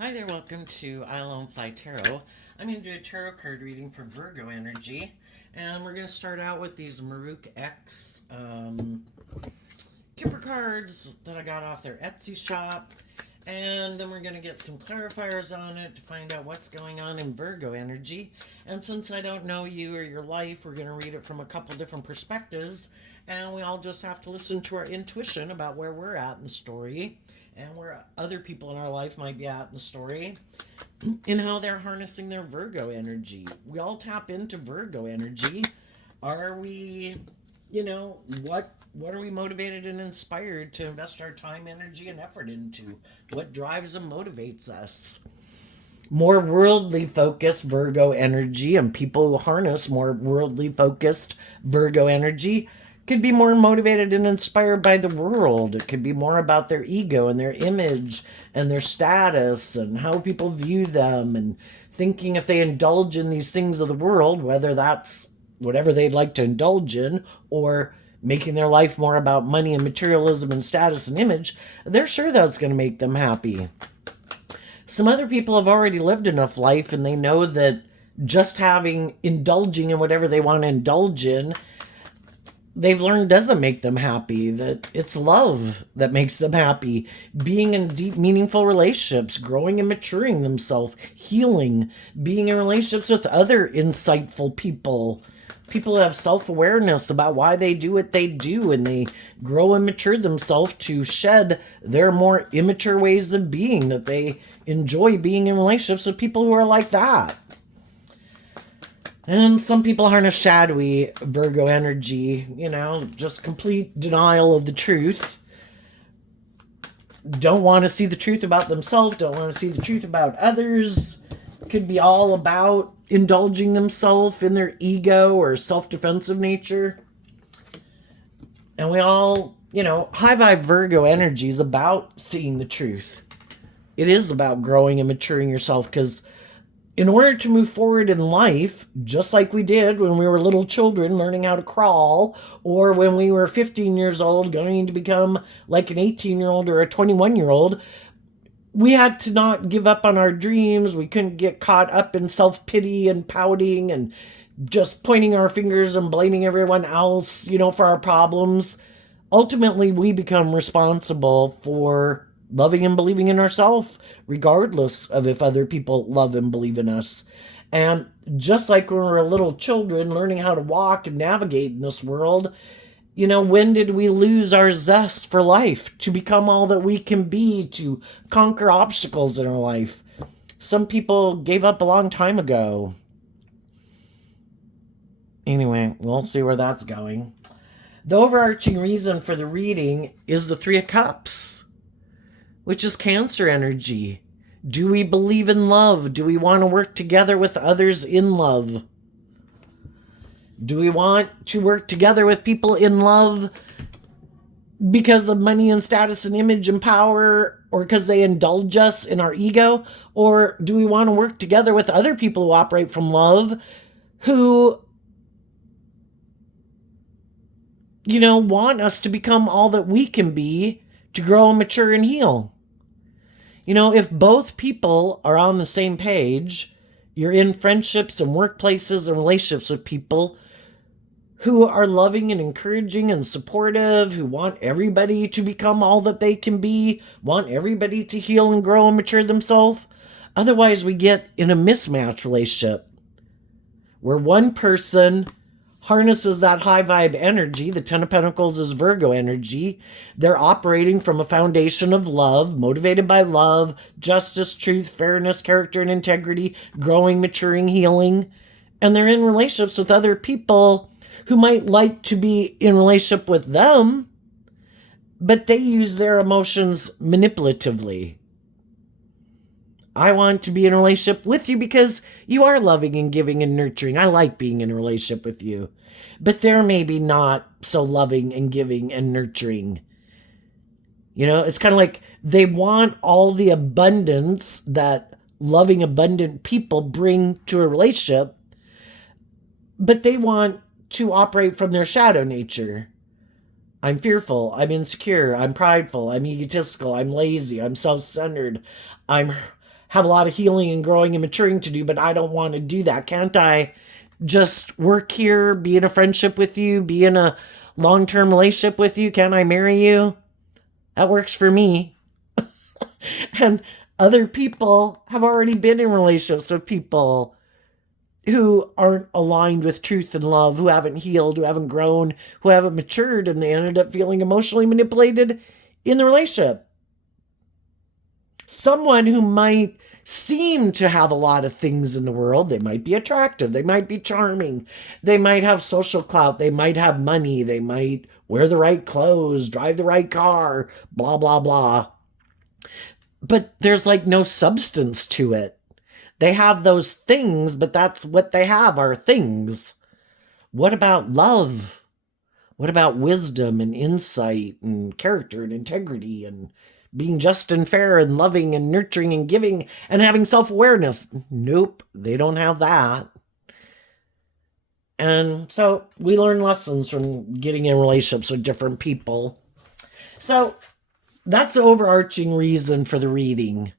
Hi there, welcome to I Alone Fly Tarot. I'm going to do a tarot card reading for Virgo energy, and we're going to start out with these Maruk X Kipper cards that I got off their Etsy shop, and then we're going to get some clarifiers on it to find out what's going on in Virgo energy. And since I don't know you or your life, we're going to read it from a couple different perspectives, and we all just have to listen to our intuition about where we're at in the story and where other people in our life might be at in the story and how they're harnessing their Virgo energy. We all tap into Virgo energy. Are we, what are we motivated and inspired to invest our time, energy, and effort into? What drives and motivates us? More worldly focused Virgo energy and people who harness more worldly focused Virgo energy could be more motivated and inspired by the world. It could be more about their ego and their image and their status and how people view them, and thinking if they indulge in these things of the world, whether that's whatever they'd like to indulge in or making their life more about money and materialism and status and image, they're sure that's going to make them happy. Some other people have already lived enough life and they know that just indulging in whatever they want to indulge in, they've learned doesn't make them happy, that it's love that makes them happy. Being in deep, meaningful relationships, growing and maturing themselves, healing, being in relationships with other insightful people. People who have self-awareness about why they do what they do, and they grow and mature themselves to shed their more immature ways of being, that they enjoy being in relationships with people who are like that. And some people harness shadowy Virgo energy, just complete denial of the truth. Don't want to see the truth about themselves, don't want to see the truth about others. Could be all about indulging themselves in their ego or self-defensive nature. And we all, high vibe Virgo energy is about seeing the truth. It is about growing and maturing yourself, because in order to move forward in life, just like we did when we were little children learning how to crawl, or when we were 15 years old going to become like an 18-year-old or a 21-year-old, we had to not give up on our dreams. We couldn't get caught up in self-pity and pouting and just pointing our fingers and blaming everyone else, for our problems. Ultimately, we become responsible for loving and believing in ourselves, regardless of if other people love and believe in us. And just like when we were little children learning how to walk and navigate in this world, when did we lose our zest for life, to become all that we can be, to conquer obstacles in our life? Some people gave up a long time ago. Anyway, we'll see where that's going. The overarching reason for the reading is the Three of Cups, which is Cancer energy. Do we believe in love? Do we want to work together with others in love? Do we want to work together with people in love because of money and status and image and power, or because they indulge us in our ego? Or do we want to work together with other people who operate from love, who, want us to become all that we can be, to grow and mature and heal? If both people are on the same page, you're in friendships and workplaces and relationships with people who are loving and encouraging and supportive, who want everybody to become all that they can be, want everybody to heal and grow and mature themselves. Otherwise, we get in a mismatch relationship where one person harnesses that high vibe energy. The Ten of Pentacles is Virgo energy. They're operating from a foundation of love, motivated by love, justice, truth, fairness, character, and integrity, growing, maturing, healing. And they're in relationships with other people who might like to be in relationship with them, but they use their emotions manipulatively. I want to be in a relationship with you because you are loving and giving and nurturing. I like being in a relationship with you. But they're maybe not so loving and giving and nurturing. It's kind of like they want all the abundance that loving, abundant people bring to a relationship, but they want to operate from their shadow nature. I'm fearful, I'm insecure, I'm prideful, I'm egotistical, I'm lazy, I'm self-centered, I'm have a lot of healing and growing and maturing to do, but I don't want to do that. Can't I just work here, be in a friendship with you, be in a long-term relationship with you? Can I marry you? That works for me. And other people have already been in relationships with people who aren't aligned with truth and love, who haven't healed, who haven't grown, who haven't matured, and they ended up feeling emotionally manipulated in the relationship. Someone who might seem to have a lot of things in the world, they might be attractive, they might be charming, they might have social clout, they might have money, they might wear the right clothes, drive the right car, blah, blah, blah. But there's like no substance to it. They have those things, but that's what they have, are things. What about love? What about wisdom and insight and character and integrity and being just and fair and loving and nurturing and giving and having self-awareness? Nope, they don't have that. And so we learn lessons from getting in relationships with different people. So that's the overarching reason for the reading.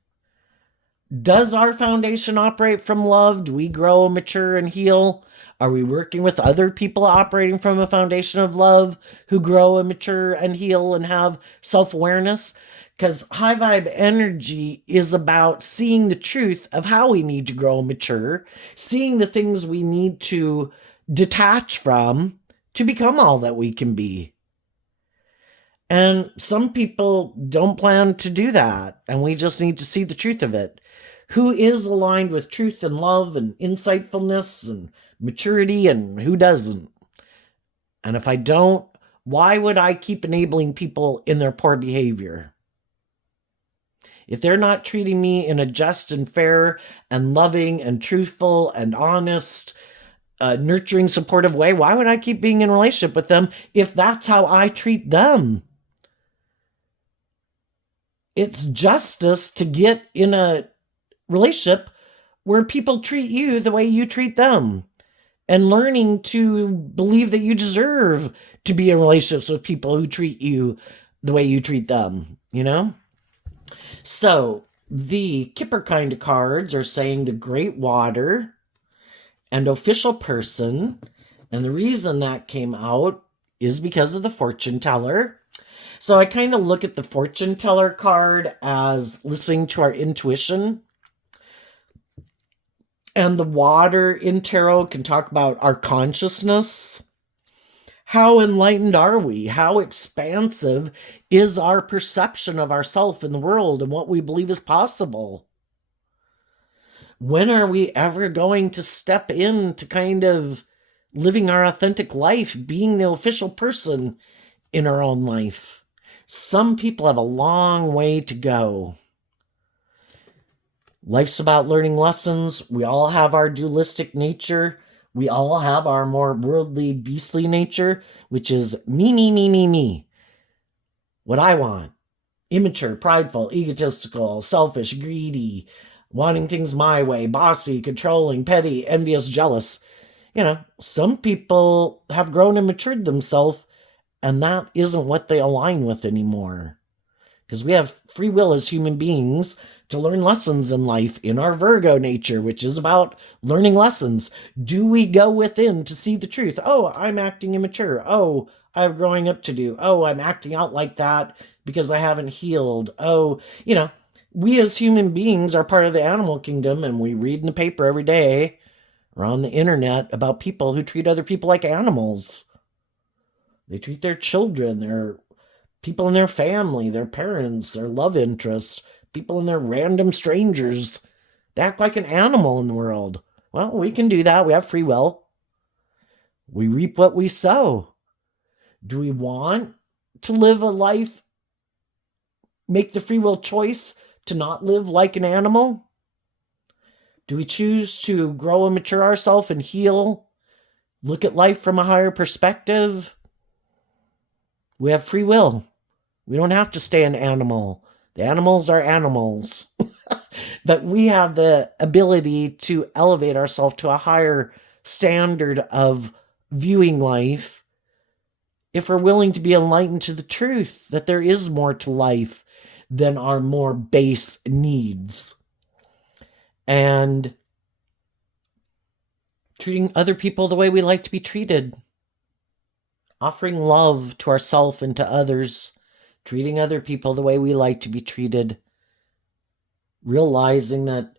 Does our foundation operate from love? Do we grow, mature, and heal? Are we working with other people operating from a foundation of love who grow and mature and heal and have self-awareness? Because high vibe energy is about seeing the truth of how we need to grow and mature, seeing the things we need to detach from to become all that we can be. And some people don't plan to do that, and we just need to see the truth of it. Who is aligned with truth and love and insightfulness and maturity, and who doesn't? And if I don't, why would I keep enabling people in their poor behavior? If they're not treating me in a just and fair and loving and truthful and honest, nurturing, supportive way, why would I keep being in a relationship with them if that's how I treat them? It's justice to get in a relationship where people treat you the way you treat them, and learning to believe that you deserve to be in relationships with people who treat you the way you treat them, you know? So the Kipper kind of cards are saying the Great Water and Official Person. And the reason that came out is because of the Fortune Teller. So I kind of look at the Fortune Teller card as listening to our intuition. And the water in tarot can talk about our consciousness. How enlightened are we? How expansive is our perception of ourself in the world and what we believe is possible? When are we ever going to step into kind of living our authentic life, being the official person in our own life? Some people have a long way to go. Life's about learning lessons. We all have our dualistic nature. We all have our more worldly, beastly nature, which is me, me, me, me, me. What I want. Immature, prideful, egotistical, selfish, greedy, wanting things my way, bossy, controlling, petty, envious, jealous. You know, some people have grown and matured themselves, and that isn't what they align with anymore. Because we have free will as human beings to learn lessons in life in our Virgo nature, which is about learning lessons. Do we go within to see the truth? Oh, I'm acting immature. Oh, I have growing up to do. Oh, I'm acting out like that because I haven't healed. Oh, you know, we as human beings are part of the animal kingdom, and we read in the paper every day or on the internet about people who treat other people like animals. They treat their children, their people in their family, their parents, their love interests, people in their random strangers. They act like an animal in the world. Well, we can do that. We have free will. We reap what we sow. Do we want to live a life, make the free will choice to not live like an animal? Do we choose to grow and mature ourselves and heal? Look at life from a higher perspective? We have free will. We don't have to stay an animal. The animals are animals. But we have the ability to elevate ourselves to a higher standard of viewing life if we're willing to be enlightened to the truth that there is more to life than our more base needs. and treating other people the way we like to be treated, offering love to ourselves and to others, treating other people the way we like to be treated, realizing that,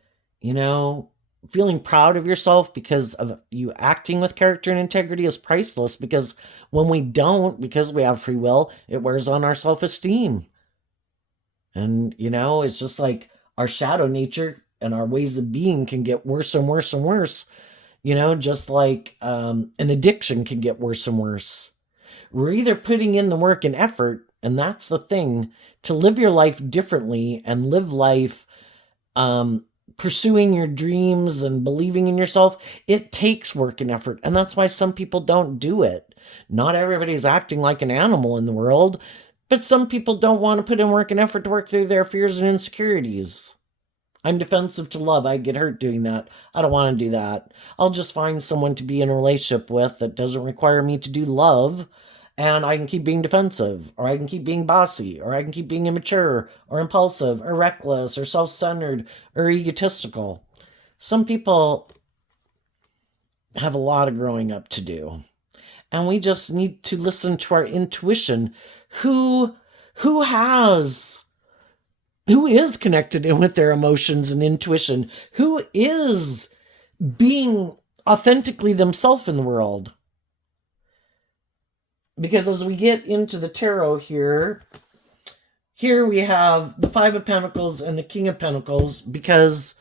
feeling proud of yourself because of you acting with character and integrity is priceless, because when we don't, because we have free will, it wears on our self-esteem. And, it's just like our shadow nature and our ways of being can get worse and worse and worse, just like an addiction can get worse and worse. We're either putting in the work and effort, and that's the thing, to live your life differently and live life pursuing your dreams and believing in yourself. It takes work and effort, and that's why some people don't do it. Not everybody's acting like an animal in the world, but some people don't want to put in work and effort to work through their fears and insecurities. I'm defensive to love. I get hurt doing that. I don't want to do that. I'll just find someone to be in a relationship with that doesn't require me to do love, and I can keep being defensive, or I can keep being bossy, or I can keep being immature, or impulsive, or reckless, or self-centered, or egotistical. Some people have a lot of growing up to do, and we just need to listen to our intuition. Who is connected in with their emotions and intuition? Who is being authentically themselves in the world? Because as we get into the tarot here we have the Five of Pentacles and the King of Pentacles because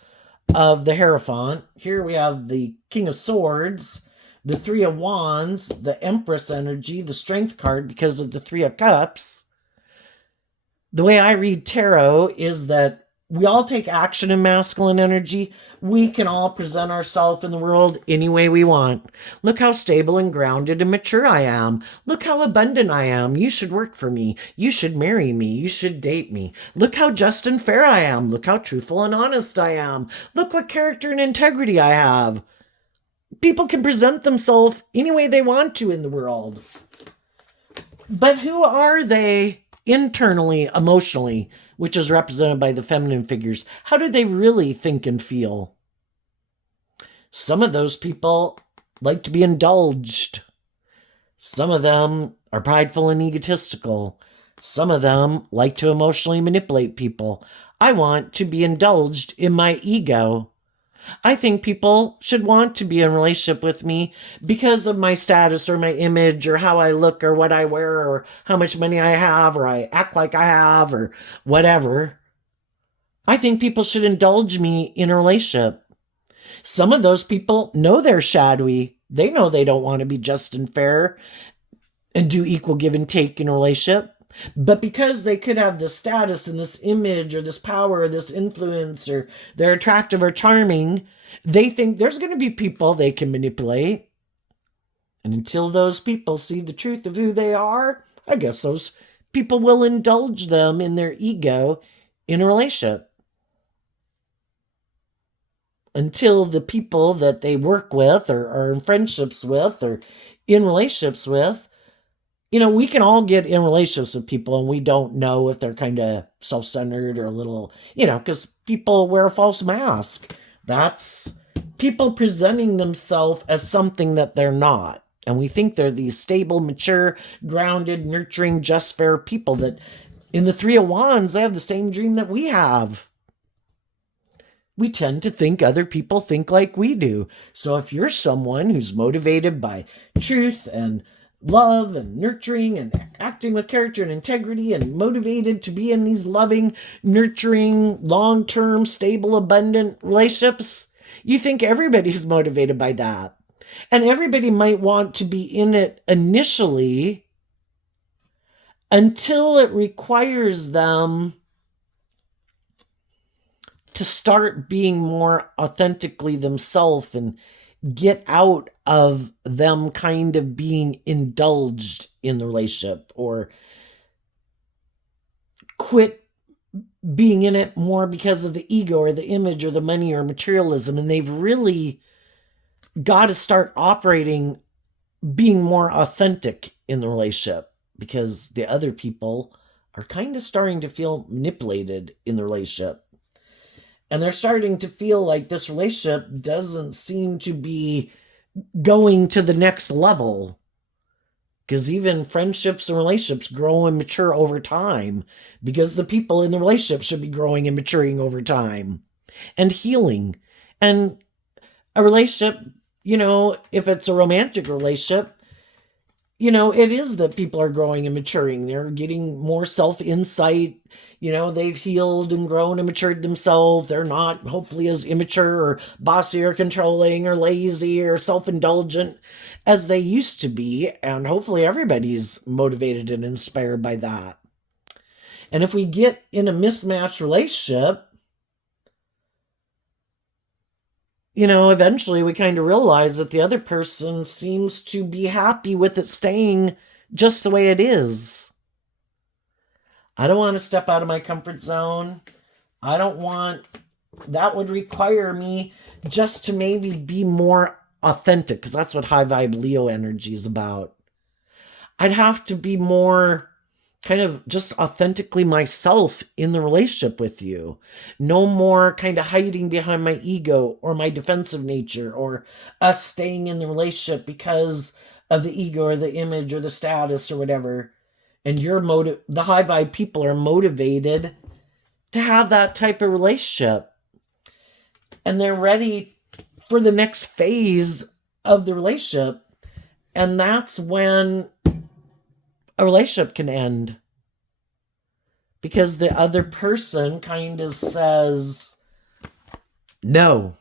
of the Hierophant. Here we have the King of Swords, the Three of Wands, the Empress energy, the Strength card because of the Three of Cups. The way I read tarot is that we all take action in masculine energy. We can all present ourselves in the world any way we want. Look how stable and grounded and mature I am. Look how abundant I am. You should work for me. You should marry me. You should date me. Look how just and fair I am. Look how truthful and honest I am. Look what character and integrity I have. People can present themselves any way they want to in the world. But who are they internally, emotionally, which is represented by the feminine figures? How do they really think and feel? Some of those people like to be indulged. Some of them are prideful and egotistical. Some of them like to emotionally manipulate people. I want to be indulged in my ego. I think people should want to be in a relationship with me because of my status or my image or how I look or what I wear or how much money I have or I act like I have or whatever. I think people should indulge me in a relationship. Some of those people know they're shadowy. They know they don't want to be just and fair and do equal give and take in a relationship. But because they could have this status and this image or this power or this influence or they're attractive or charming, they think there's going to be people they can manipulate. And until those people see the truth of who they are, I guess those people will indulge them in their ego in a relationship. Until the people that they work with or are in friendships with or in relationships with, we can all get in relationships with people and we don't know if they're kind of self-centered or a little, because people wear a false mask. That's people presenting themselves as something that they're not. And we think they're these stable, mature, grounded, nurturing, just, fair people that in the Three of Wands, they have the same dream that we have. We tend to think other people think like we do. So if you're someone who's motivated by truth and love and nurturing and acting with character and integrity and motivated to be in these loving, nurturing, long-term, stable, abundant relationships, you think everybody's motivated by that. And everybody might want to be in it initially until it requires them to start being more authentically themselves and get out of them kind of being indulged in the relationship or quit being in it more because of the ego or the image or the money or materialism. And they've really got to start operating, being more authentic in the relationship because the other people are kind of starting to feel manipulated in the relationship. And they're starting to feel like this relationship doesn't seem to be going to the next level. Because even friendships and relationships grow and mature over time, because the people in the relationship should be growing and maturing over time and healing. And a relationship, if it's a romantic relationship, it is that people are growing and maturing. They're getting more self insight. They've healed and grown and matured themselves. They're not hopefully as immature or bossy or controlling or lazy or self indulgent as they used to be. And hopefully everybody's motivated and inspired by that. And if we get in a mismatched relationship, eventually we kind of realize that the other person seems to be happy with it staying just the way it is. I don't want to step out of my comfort zone. That would require me just to maybe be more authentic, because that's what high vibe Leo energy is about. I'd have to be more kind of just authentically myself in the relationship with you. No more kind of hiding behind my ego or my defensive nature, or us staying in the relationship because of the ego or the image or the status or whatever. And the high vibe people are motivated to have that type of relationship. And they're ready for the next phase of the relationship. And that's when a relationship can end, because the other person kind of says, no,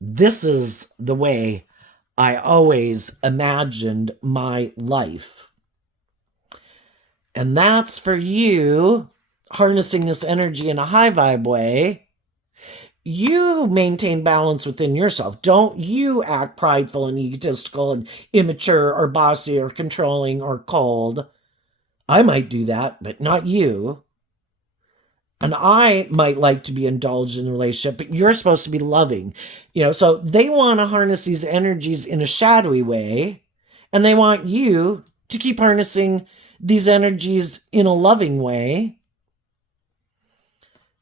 this is the way I always imagined my life. And that's for you, harnessing this energy in a high vibe way. You maintain balance within yourself. Don't you act prideful and egotistical and immature or bossy or controlling or cold. I might do that, but not you. And I might like to be indulged in the relationship, but you're supposed to be loving. So they want to harness these energies in a shadowy way, and they want you to keep harnessing these energies in a loving way.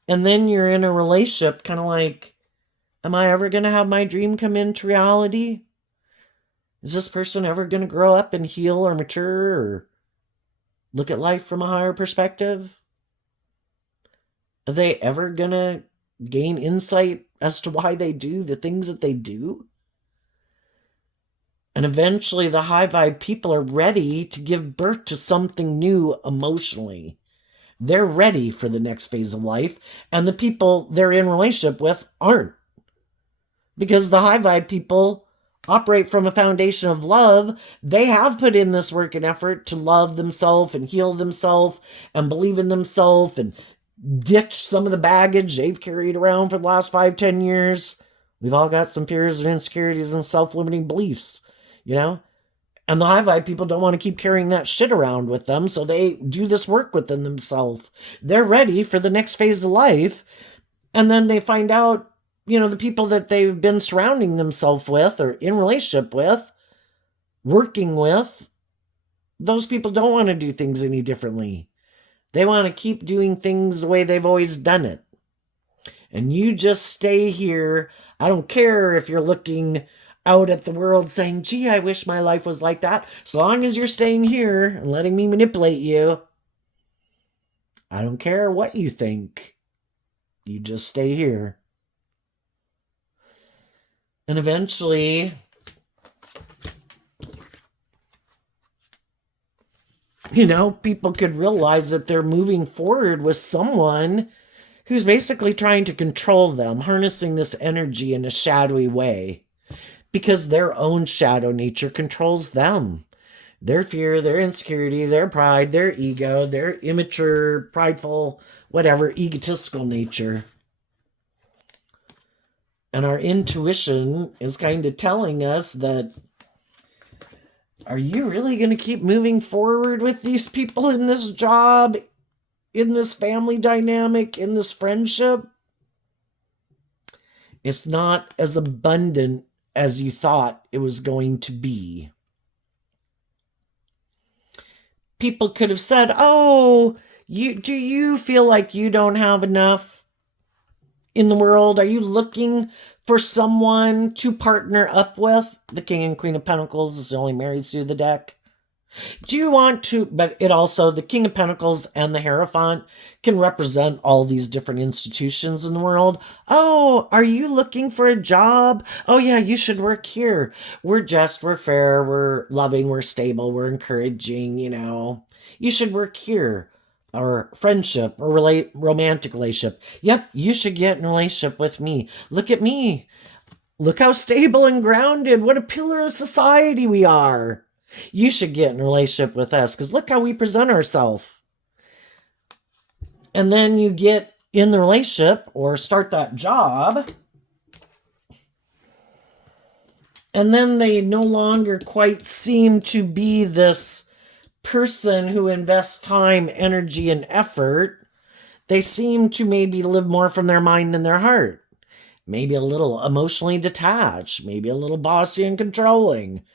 And then you're in a relationship kind of like, am I ever going to have my dream come into reality? Is this person ever going to grow up and heal or mature or look at life from a higher perspective? Are they ever going to gain insight as to why they do the things that they do? And eventually the high vibe people are ready to give birth to something new emotionally. They're ready for the next phase of life, and the people they're in relationship with aren't. Because the high vibe people operate from a foundation of love. They have put in this work and effort to love themselves and heal themselves and believe in themselves and ditch some of the baggage they've carried around for the last 5-10 years. We've all got some fears and insecurities and self-limiting beliefs, And the high vibe people don't want to keep carrying that shit around with them, so they do this work within themselves. They're ready for the next phase of life, and then they find out, the people that they've been surrounding themselves with or in relationship with, working with, those people don't want to do things any differently. They want to keep doing things the way they've always done it. And you just stay here. I don't care if you're looking out at the world saying, gee, I wish my life was like that. So long as you're staying here and letting me manipulate you, I don't care what you think. You just stay here. And eventually, people could realize that they're moving forward with someone who's basically trying to control them, harnessing this energy in a shadowy way, because their own shadow nature controls them. Their fear, their insecurity, their pride, their ego, their immature, prideful, whatever, egotistical nature. And our intuition is kind of telling us that, are you really going to keep moving forward with these people in this job, in this family dynamic, in this friendship? It's not as abundant as you thought it was going to be. People could have said, oh, do you feel like you don't have enough? in the world? Are you looking for someone to partner up with? The King and Queen of Pentacles is the only married through the deck. Do you want to, but it also, the King of Pentacles and the Hierophant can represent all these different institutions in the world. Oh, are you looking for a job? Oh yeah, you should work here. We're just, we're fair, we're loving, we're stable, we're encouraging, You should work here. Or friendship or romantic relationship. Yep, you should get in a relationship with me. Look at me. Look how stable and grounded. What a pillar of society we are. You should get in a relationship with us because look how we present ourselves. And then you get in the relationship or start that job. And then they no longer quite seem to be this person who invests time, energy, and effort. They seem to maybe live more from their mind and their heart. Maybe a little emotionally detached. Maybe a little bossy and controlling.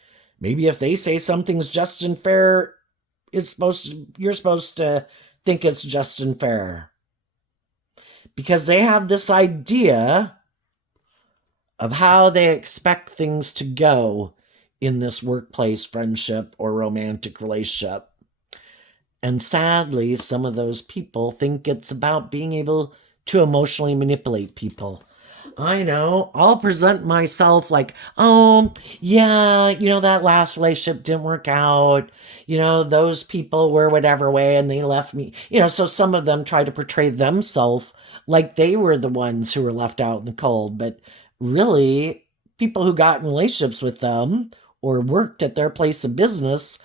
Maybe if they say something's just and fair, you're supposed to think it's just and fair. Because they have this idea of how they expect things to go in this workplace, friendship, or romantic relationship. And sadly, some of those people think it's about being able to emotionally manipulate people. I know, I'll present myself like, oh, yeah, that last relationship didn't work out. Those people were whatever way and they left me. So some of them try to portray themselves like they were the ones who were left out in the cold. But really, people who got in relationships with them or worked at their place of business,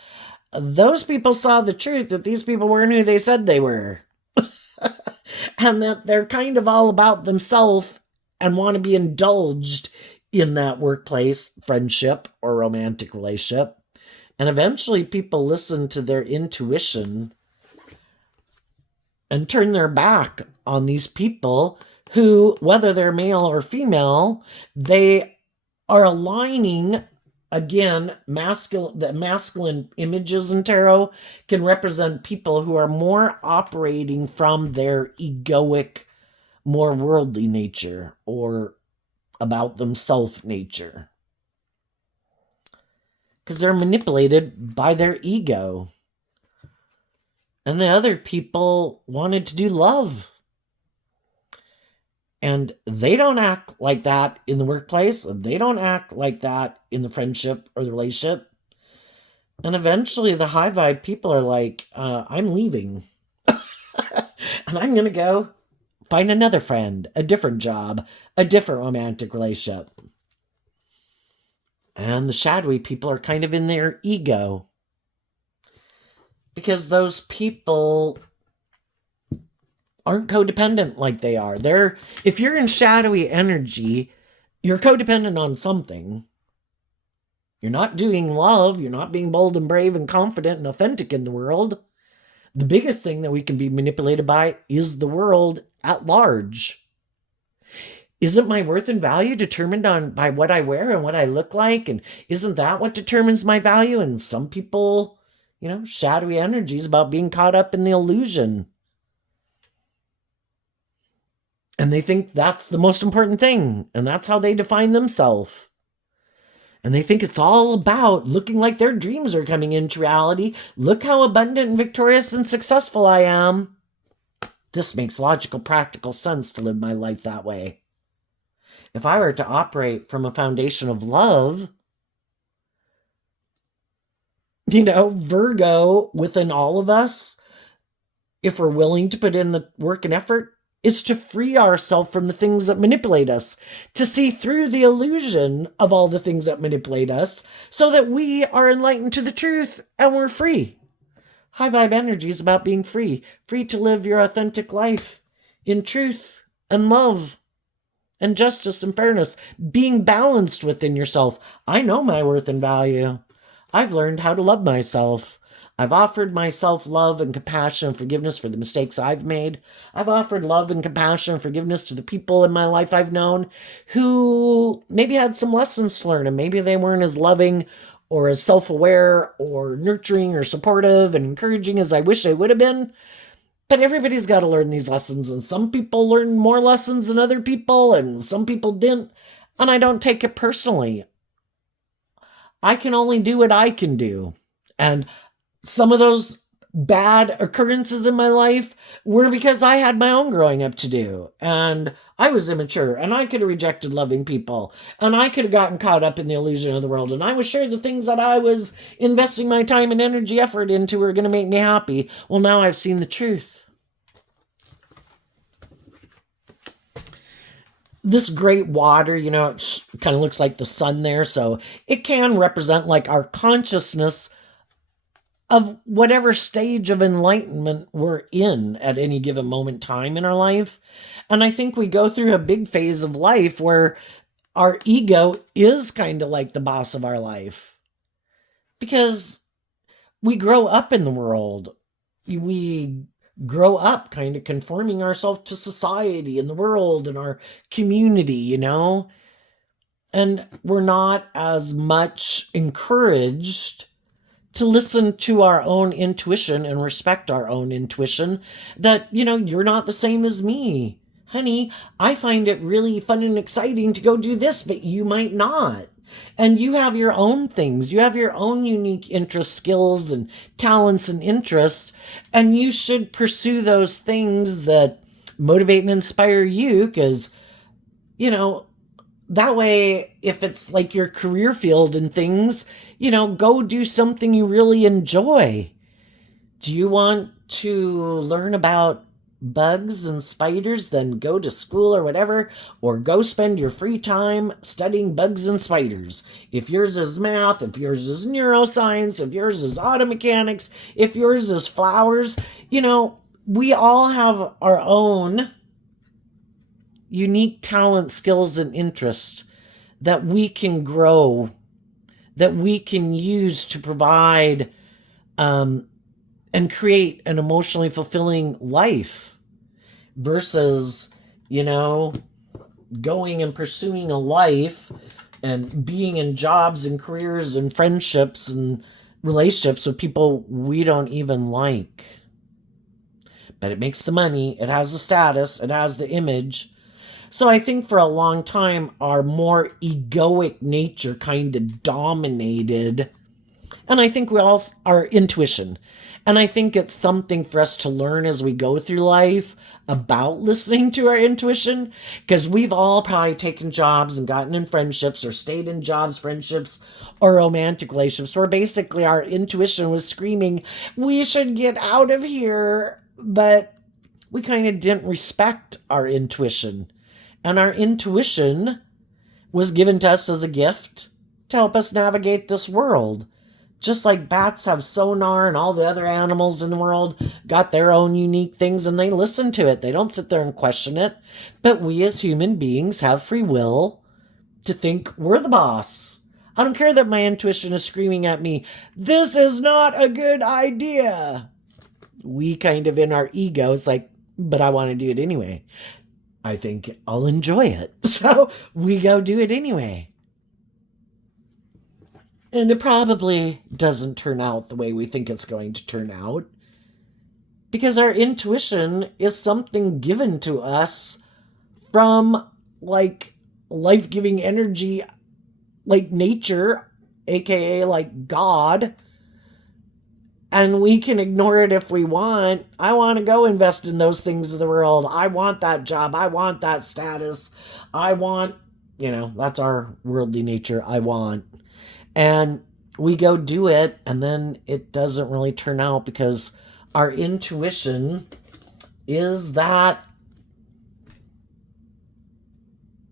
those people saw the truth that these people weren't who they said they were. And that they're kind of all about themselves and want to be indulged in that workplace, friendship, or romantic relationship. And eventually people listen to their intuition and turn their back on these people who, whether they're male or female, they are aligning. Again, the masculine images in tarot can represent people who are more operating from their egoic, more worldly nature or about themselves nature. Because they're manipulated by their ego. And the other people wanted to do love. And they don't act like that in the workplace. They don't act like that in the friendship or the relationship. And eventually the high vibe people are like, I'm leaving. And I'm going to go find another friend, a different job, a different romantic relationship. And the shadowy people are kind of in their ego. Because those people aren't codependent like they are. If you're in shadowy energy, you're codependent on something. You're not doing love. You're not being bold and brave and confident and authentic in the world. The biggest thing that we can be manipulated by is the world at large. Isn't my worth and value determined by what I wear and what I look like? And isn't that what determines my value? And some people, shadowy energy is about being caught up in the illusion. And they think that's the most important thing. And that's how they define themselves. And they think it's all about looking like their dreams are coming into reality. Look how abundant and victorious and successful I am. This makes logical, practical sense to live my life that way. If I were to operate from a foundation of love, Virgo within all of us, if we're willing to put in the work and effort, is to free ourselves from the things that manipulate us, to see through the illusion of all the things that manipulate us so that we are enlightened to the truth and we're free. High vibe energy is about being free to live your authentic life in truth and love and justice and fairness, being balanced within yourself. I know my worth and value. I've learned how to love myself. I've offered myself love and compassion and forgiveness for the mistakes I've made. I've offered love and compassion and forgiveness to the people in my life I've known who maybe had some lessons to learn and maybe they weren't as loving or as self-aware or nurturing or supportive and encouraging as I wish they would have been. But everybody's got to learn these lessons, and some people learn more lessons than other people, and some people didn't. And I don't take it personally. I can only do what I can do. And some of those bad occurrences in my life were because I had my own growing up to do. And I was immature, and I could have rejected loving people, and I could have gotten caught up in the illusion of the world. And I was sure the things that I was investing my time and energy effort into were going to make me happy. Well, now I've seen the truth. This great water, you know, it kind of looks like the sun there. So it can represent like our consciousness of whatever stage of enlightenment we're in at any given moment in time in our life. And I think we go through a big phase of life where our ego is kind of like the boss of our life. Because we grow up in the world. We grow up kind of conforming ourselves to society and the world and our community, you know? And we're not as much encouraged to listen to our own intuition and respect our own intuition that, you know, you're not the same as me. Honey, I find it really fun and exciting to go do this, but you might not. And you have your own things. You have your own unique interests, skills, and talents and interests. And you should pursue those things that motivate and inspire you because, you know, that way, if it's like your career field and things, you know, go do something you really enjoy. Do you want to learn about bugs and spiders? Then go to school or whatever, or go spend your free time studying bugs and spiders. If yours is math, if yours is neuroscience, if yours is auto mechanics, if yours is flowers, you know, we all have our own unique talent, skills, and interests that we can grow, that we can use to provide and create an emotionally fulfilling life versus, you know, going and pursuing a life and being in jobs and careers and friendships and relationships with people we don't even like. But it makes the money, it has the status, it has the image. So I think for a long time, our more egoic nature kind of dominated. And I think we all, our intuition. And I think it's something for us to learn as we go through life about listening to our intuition. Because we've all probably taken jobs and gotten in friendships or stayed in jobs, friendships, or romantic relationships where basically our intuition was screaming, we should get out of here. But we kind of didn't respect our intuition. And our intuition was given to us as a gift to help us navigate this world. Just like bats have sonar and all the other animals in the world got their own unique things and they listen to it. They don't sit there and question it. But we as human beings have free will to think we're the boss. I don't care that my intuition is screaming at me, this is not a good idea. We kind of in our ego, it's like, but I want to do it anyway. I think I'll enjoy it. So we go do it anyway. And it probably doesn't turn out the way we think it's going to turn out. Because our intuition is something given to us from like life-giving energy, like nature, aka like God. And we can ignore it if we want. I want to go invest in those things of the world. I want that job. I want that status. I want, you know, that's our worldly nature. I want. And we go do it, and then it doesn't really turn out because our intuition is that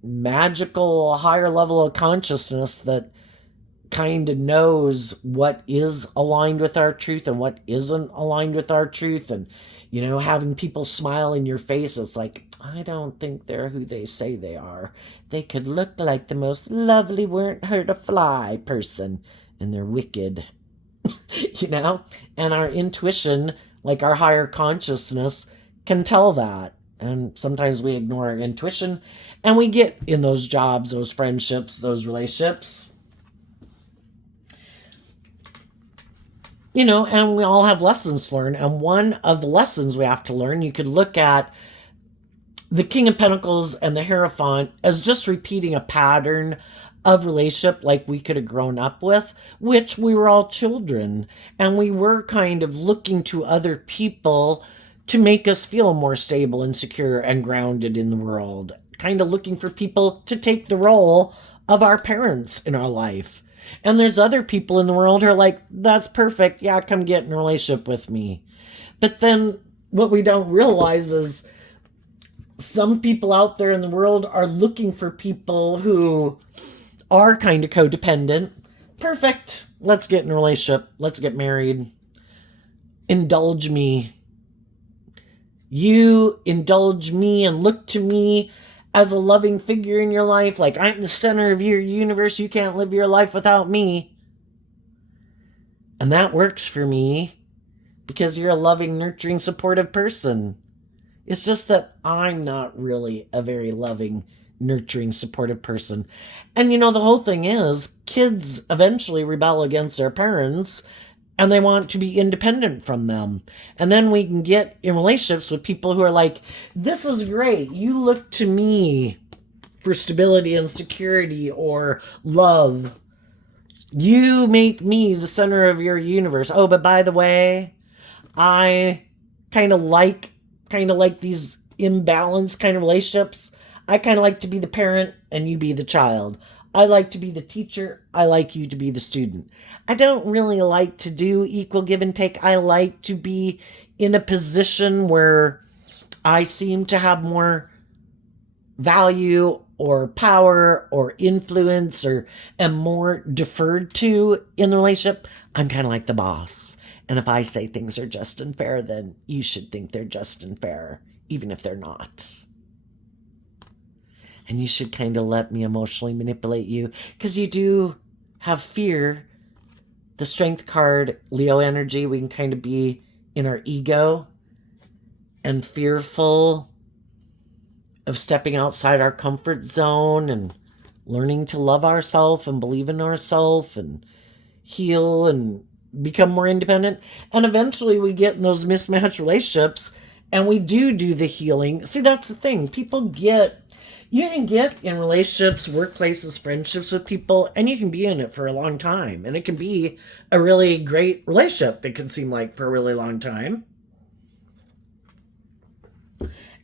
magical higher level of consciousness that kind of knows what is aligned with our truth and what isn't aligned with our truth. And, you know, having people smile in your face, it's like, I don't think they're who they say they are. They could look like the most lovely weren't hurt a fly person, and they're wicked. You know? And our intuition, like our higher consciousness, can tell that. And sometimes we ignore our intuition and we get in those jobs, those friendships, those relationships. and we all have lessons to learn. And one of the lessons we have to learn, you could look at the King of Pentacles and the Hierophant as just repeating a pattern of relationship like we could have grown up with, which we were all children. And we were kind of looking to other people to make us feel more stable and secure and grounded in the world. Kind of looking for people to take the role of our parents in our life. And there's other people in the world who are like, that's perfect. Yeah, come get in a relationship with me. But then what we don't realize is some people out there in the world are looking for people who are kind of codependent. Perfect. Let's get in a relationship. Let's get married. Indulge me. You indulge me and look to me as a loving figure in your life. Like, I'm the center of your universe. You can't live your life without me. And that works for me because you're a loving, nurturing, supportive person. It's just that I'm not really a very loving, nurturing, supportive person. And the whole thing is, kids eventually rebel against their parents and they want to be independent from them. And then we can get in relationships with people who are like, this is great. You look to me for stability and security or love. You make me the center of your universe. Oh, but by the way, I kind of like these imbalanced kind of relationships. I kind of like to be the parent and you be the child. I like to be the teacher. I like you to be the student. I don't really like to do equal give and take. I like to be in a position where I seem to have more value or power or influence or am more deferred to in the relationship. I'm kind of like the boss. And if I say things are just and fair, then you should think they're just and fair, even if they're not. And you should kind of let me emotionally manipulate you because you do have fear. The Strength card, Leo energy, we can kind of be in our ego and fearful of stepping outside our comfort zone and learning to love ourselves and believe in ourselves and heal and become more independent. And eventually we get in those mismatched relationships and we do the healing. See, that's the thing. You can get in relationships, workplaces, friendships with people, and you can be in it for a long time. And it can be a really great relationship, it can seem like, for a really long time.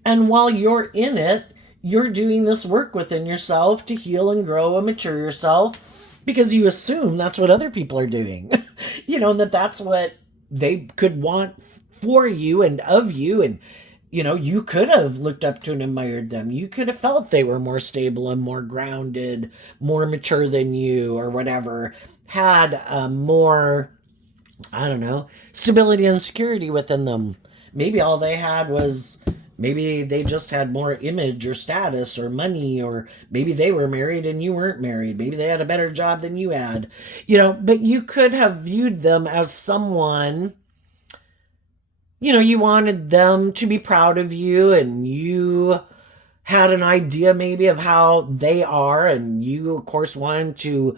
And while you're in it, you're doing this work within yourself to heal and grow and mature yourself because you assume that's what other people are doing. And that's what they could want for you and of you. And you could have looked up to and admired them. You could have felt they were more stable and more grounded, more mature than you or whatever, had more, I don't know, stability and security within them. Maybe all they had was, maybe they just had more image or status or money, or maybe they were married and you weren't married. Maybe they had a better job than you had, but you could have viewed them as someone, you wanted them to be proud of you and you had an idea maybe of how they are. And you, of course, wanted to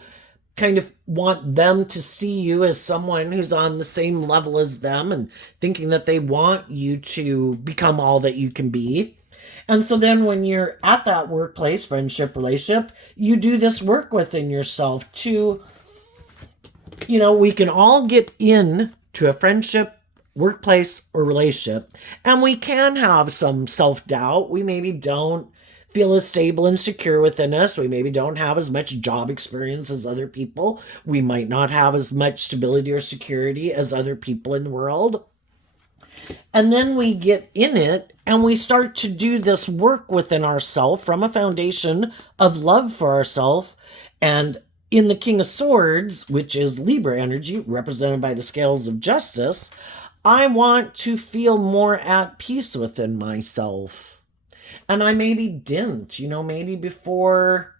kind of want them to see you as someone who's on the same level as them and thinking that they want you to become all that you can be. And so then when you're at that workplace, friendship, relationship, you do this work within yourself to, we can all get in to a friendship, workplace, or relationship, and we can have some self-doubt. We maybe don't feel as stable and secure within us. We maybe don't have as much job experience as other people. We might not have as much stability or security as other people in the world. And then we get in it and we start to do this work within ourselves from a foundation of love for ourselves. And in the King of Swords, which is Libra energy, represented by the scales of justice, I want to feel more at peace within myself. And I maybe didn't, maybe before,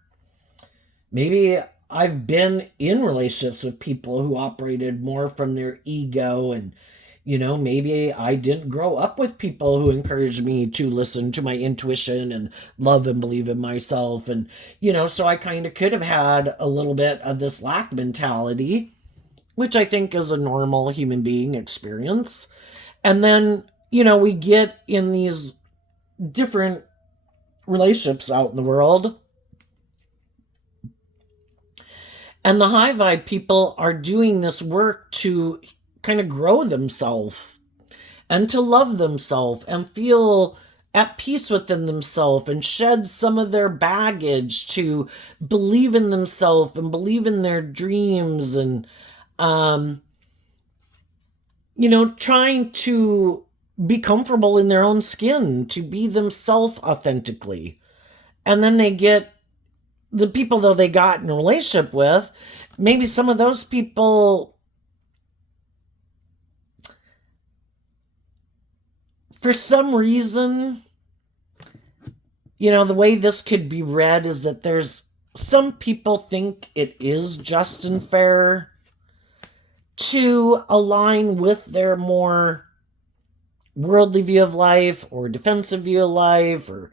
maybe I've been in relationships with people who operated more from their ego. And, maybe I didn't grow up with people who encouraged me to listen to my intuition and love and believe in myself. And, so I kind of could have had a little bit of this lack mentality, which I think is a normal human being experience. And then, we get in these different relationships out in the world. And the high vibe people are doing this work to kind of grow themselves and to love themselves and feel at peace within themselves and shed some of their baggage to believe in themselves and believe in their dreams and, trying to be comfortable in their own skin, to be themselves authentically. And then they get the people, though, they got in a relationship with, maybe some of those people, for some reason, the way this could be read is that there's some people think it is just and fair to align with their more worldly view of life or defensive view of life or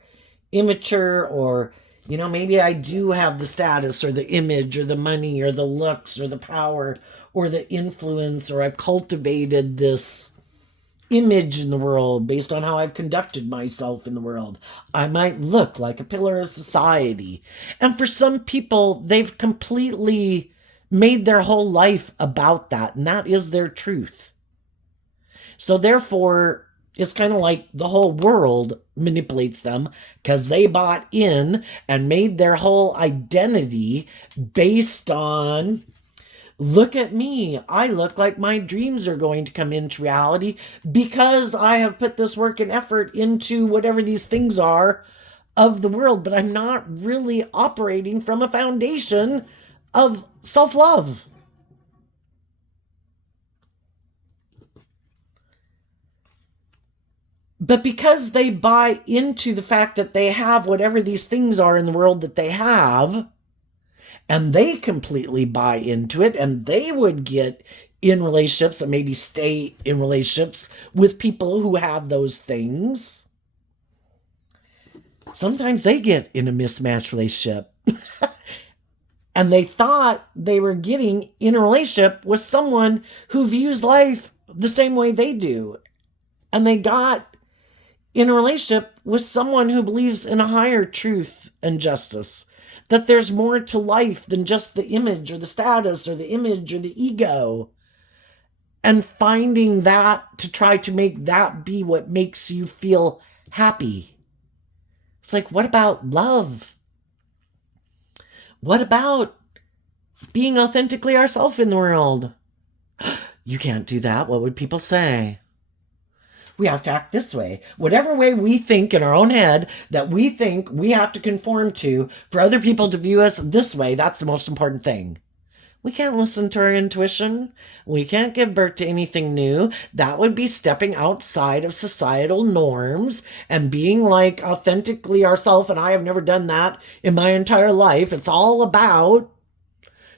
immature, or maybe I do have the status or the image or the money or the looks or the power or the influence, or I've cultivated this image in the world based on how I've conducted myself in the world. I might look like a pillar of society. And for some people, they've completely made their whole life about that, and that is their truth. So therefore, it's kind of like the whole world manipulates them because they bought in and made their whole identity based on, look at me, I look like my dreams are going to come into reality because I have put this work and effort into whatever these things are of the world, but I'm not really operating from a foundation of self-love. But because they buy into the fact that they have whatever these things are in the world that they have, and they completely buy into it, and they would get in relationships and maybe stay in relationships with people who have those things, sometimes they get in a mismatched relationship. And they thought they were getting in a relationship with someone who views life the same way they do. And they got in a relationship with someone who believes in a higher truth and justice, that there's more to life than just the image or the status or the image or the ego. And finding that to try to make that be what makes you feel happy. It's like, what about love? What about being authentically ourselves in the world? You can't do that. What would people say? We have to act this way. Whatever way we think in our own head that we think we have to conform to for other people to view us this way, that's the most important thing. We can't listen to our intuition. We can't give birth to anything new. That would be stepping outside of societal norms and being like authentically ourselves, and I have never done that in my entire life. It's all about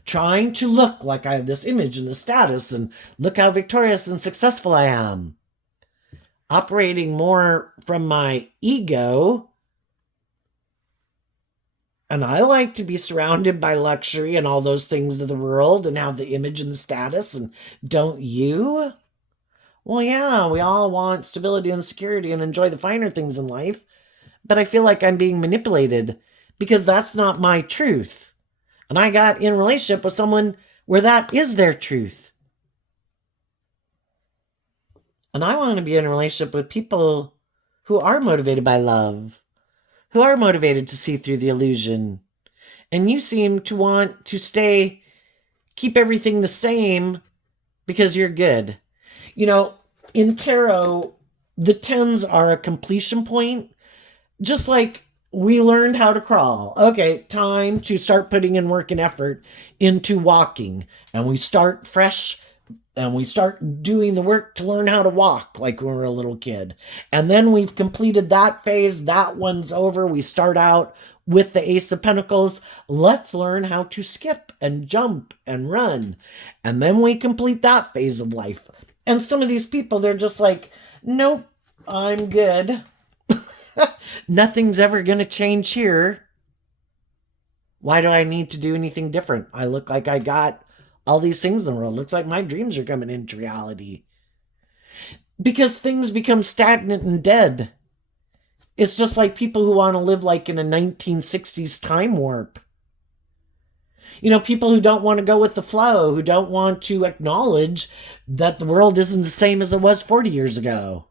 trying to look like I have this image and this status, and look how victorious and successful I am. Operating more from my ego. And I like to be surrounded by luxury and all those things of the world and have the image and the status, and don't you? Well, yeah, we all want stability and security and enjoy the finer things in life, but I feel like I'm being manipulated because that's not my truth. And I got in a relationship with someone where that is their truth. And I want to be in a relationship with people who are motivated by love, who are motivated to see through the illusion. And you seem to want to keep everything the same because you're good. In tarot, the 10s are a completion point, just like we learned how to crawl. Okay, time to start putting in work and effort into walking. And we start fresh and we start doing the work to learn how to walk like when we were a little kid. And then we've completed that phase. That one's over. We start out with the Ace of Pentacles. Let's learn how to skip and jump and run. And then we complete that phase of life. And some of these people, they're just like, nope, I'm good. Nothing's ever going to change here. Why do I need to do anything different? I look like I got all these things in the world. Looks like my dreams are coming into reality. Because things become stagnant and dead. It's just like people who want to live like in a 1960s time warp. People who don't want to go with the flow, who don't want to acknowledge that the world isn't the same as it was 40 years ago.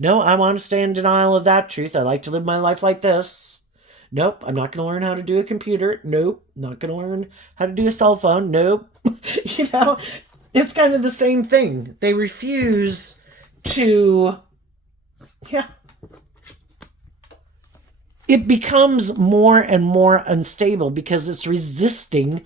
No, I want to stay in denial of that truth. I like to live my life like this. Nope, I'm not going to learn how to do a computer. Nope, not going to learn how to do a cell phone. Nope. It's kind of the same thing. They refuse to, yeah. It becomes more and more unstable because it's resisting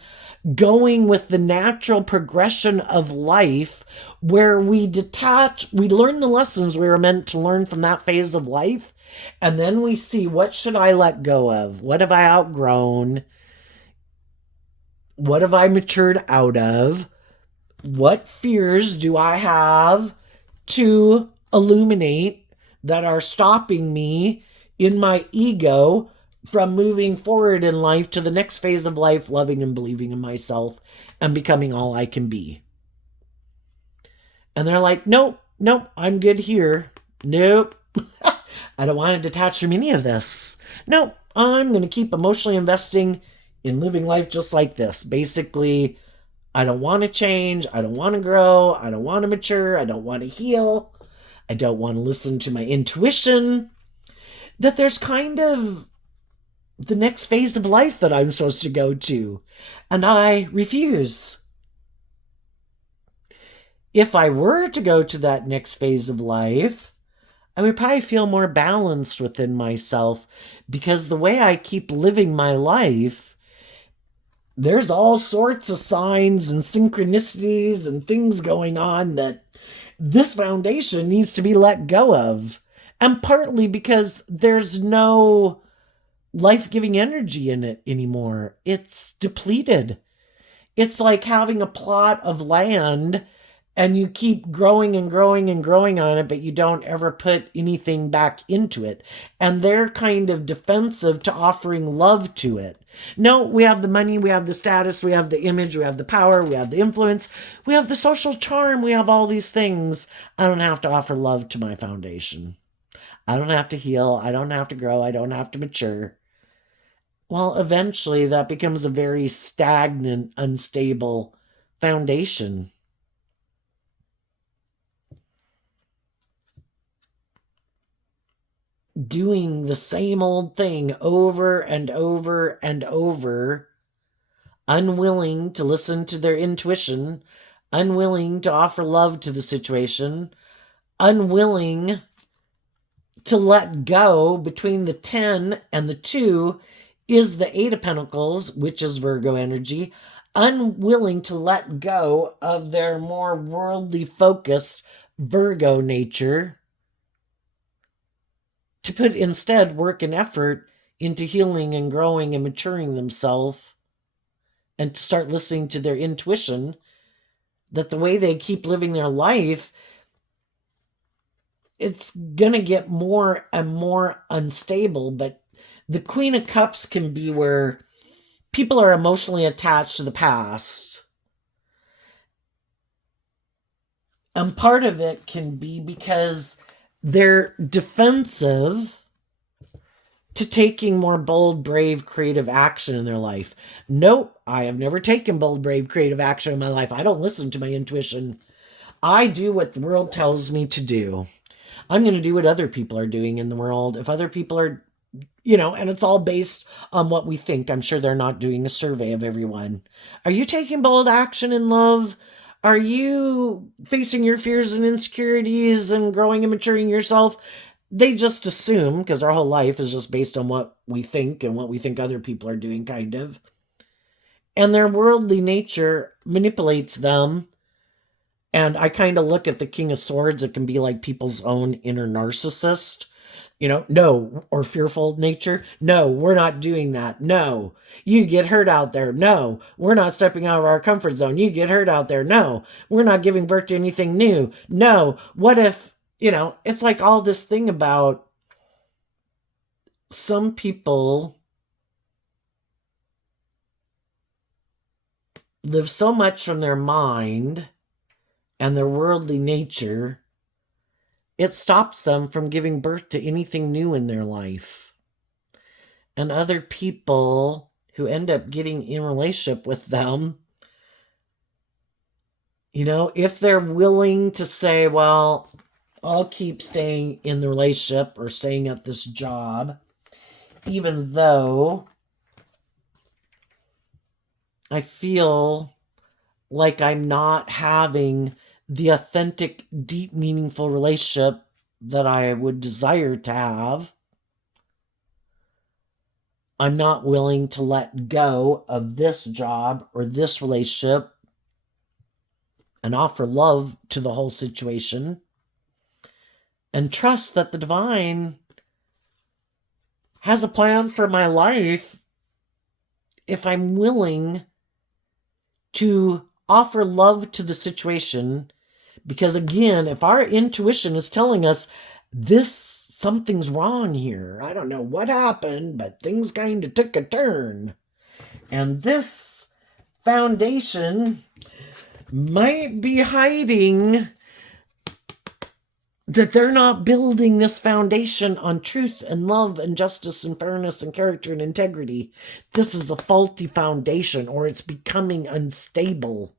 going with the natural progression of life where we learn the lessons we were meant to learn from that phase of life, and then we see, what should I let go of? What have I outgrown? What have I matured out of? What fears do I have to illuminate that are stopping me in my ego from moving forward in life to the next phase of life, loving and believing in myself and becoming all I can be? And they're like, nope, I'm good here. Nope. I don't want to detach from any of this. Nope, I'm going to keep emotionally investing in living life just like this. Basically, I don't want to change. I don't want to grow. I don't want to mature. I don't want to heal. I don't want to listen to my intuition. That there's kind of the next phase of life that I'm supposed to go to. And I refuse. If I were to go to that next phase of life, I would probably feel more balanced within myself, because the way I keep living my life, there's all sorts of signs and synchronicities and things going on that this foundation needs to be let go of. And partly because there's no life-giving energy in it anymore. It's depleted. It's like having a plot of land and you keep growing and growing and growing on it, but you don't ever put anything back into it. And they're kind of defensive to offering love to it. No, we have the money, we have the status, we have the image, we have the power, we have the influence, we have the social charm, we have all these things. I don't have to offer love to my foundation. I don't have to heal. I don't have to grow. I don't have to mature. Well, eventually that becomes a very stagnant, unstable foundation. Doing the same old thing over and over and over, unwilling to listen to their intuition, unwilling to offer love to the situation, unwilling to let go. Between the 10 and the 2 is the 8 of Pentacles, which is Virgo energy, unwilling to let go of their more worldly focused Virgo nature to put instead work and effort into healing and growing and maturing themselves, and to start listening to their intuition, that the way they keep living their life, it's going to get more and more unstable. But the Queen of Cups can be where people are emotionally attached to the past. And part of it can be because they're defensive to taking more bold, brave, creative action in their life. Nope, I have never taken bold, brave, creative action in my life. I don't listen to my intuition. I do what the world tells me to do. I'm going to do what other people are doing in the world. If other people are, and it's all based on what we think. I'm sure they're not doing a survey of everyone. Are you taking bold action in love? Are you facing your fears and insecurities and growing and maturing yourself? They just assume, because our whole life is just based on what we think and what we think other people are doing, kind of. And their worldly nature manipulates them. And I kind of look at the King of Swords. It can be like people's own inner narcissist. No, or fearful nature. No, we're not doing that. No, you get hurt out there. No, we're not stepping out of our comfort zone. You get hurt out there. No, we're not giving birth to anything new. No, what if, it's like all this thing about some people live so much from their mind and their worldly nature, it stops them from giving birth to anything new in their life. And other people who end up getting in relationship with them, if they're willing to say, well, I'll keep staying in the relationship or staying at this job, even though I feel like I'm not having the authentic, deep, meaningful relationship that I would desire to have. I'm not willing to let go of this job or this relationship and offer love to the whole situation and trust that the divine has a plan for my life if I'm willing to offer love to the situation. Because again, if our intuition is telling us something's wrong here, I don't know what happened, but things kind of took a turn, and this foundation might be hiding that they're not building this foundation on truth and love and justice and fairness and character and integrity. This is a faulty foundation, or it's becoming unstable.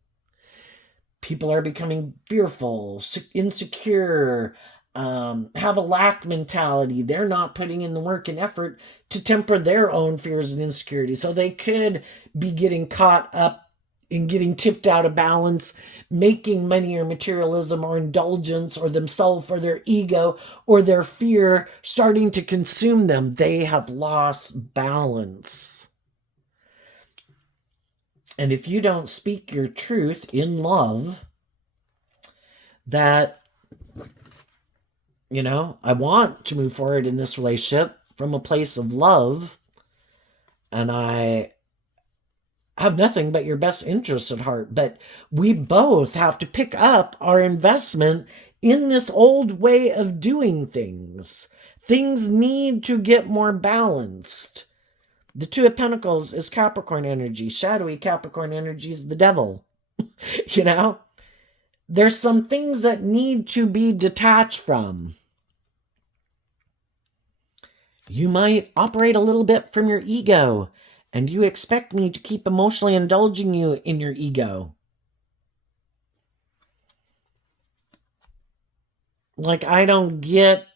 People are becoming fearful, insecure, have a lack mentality. They're not putting in the work and effort to temper their own fears and insecurities. So they could be getting caught up in getting tipped out of balance, making money or materialism or indulgence or themselves or their ego or their fear starting to consume them. They have lost balance. And if you don't speak your truth in love, that, I want to move forward in this relationship from a place of love, and I have nothing but your best interests at heart, but we both have to pick up our investment in this old way of doing things. Things need to get more balanced. The Two of Pentacles is Capricorn energy. Shadowy Capricorn energy is the devil. There's some things that need to be detached from. You might operate a little bit from your ego, and you expect me to keep emotionally indulging you in your ego. Like, I don't get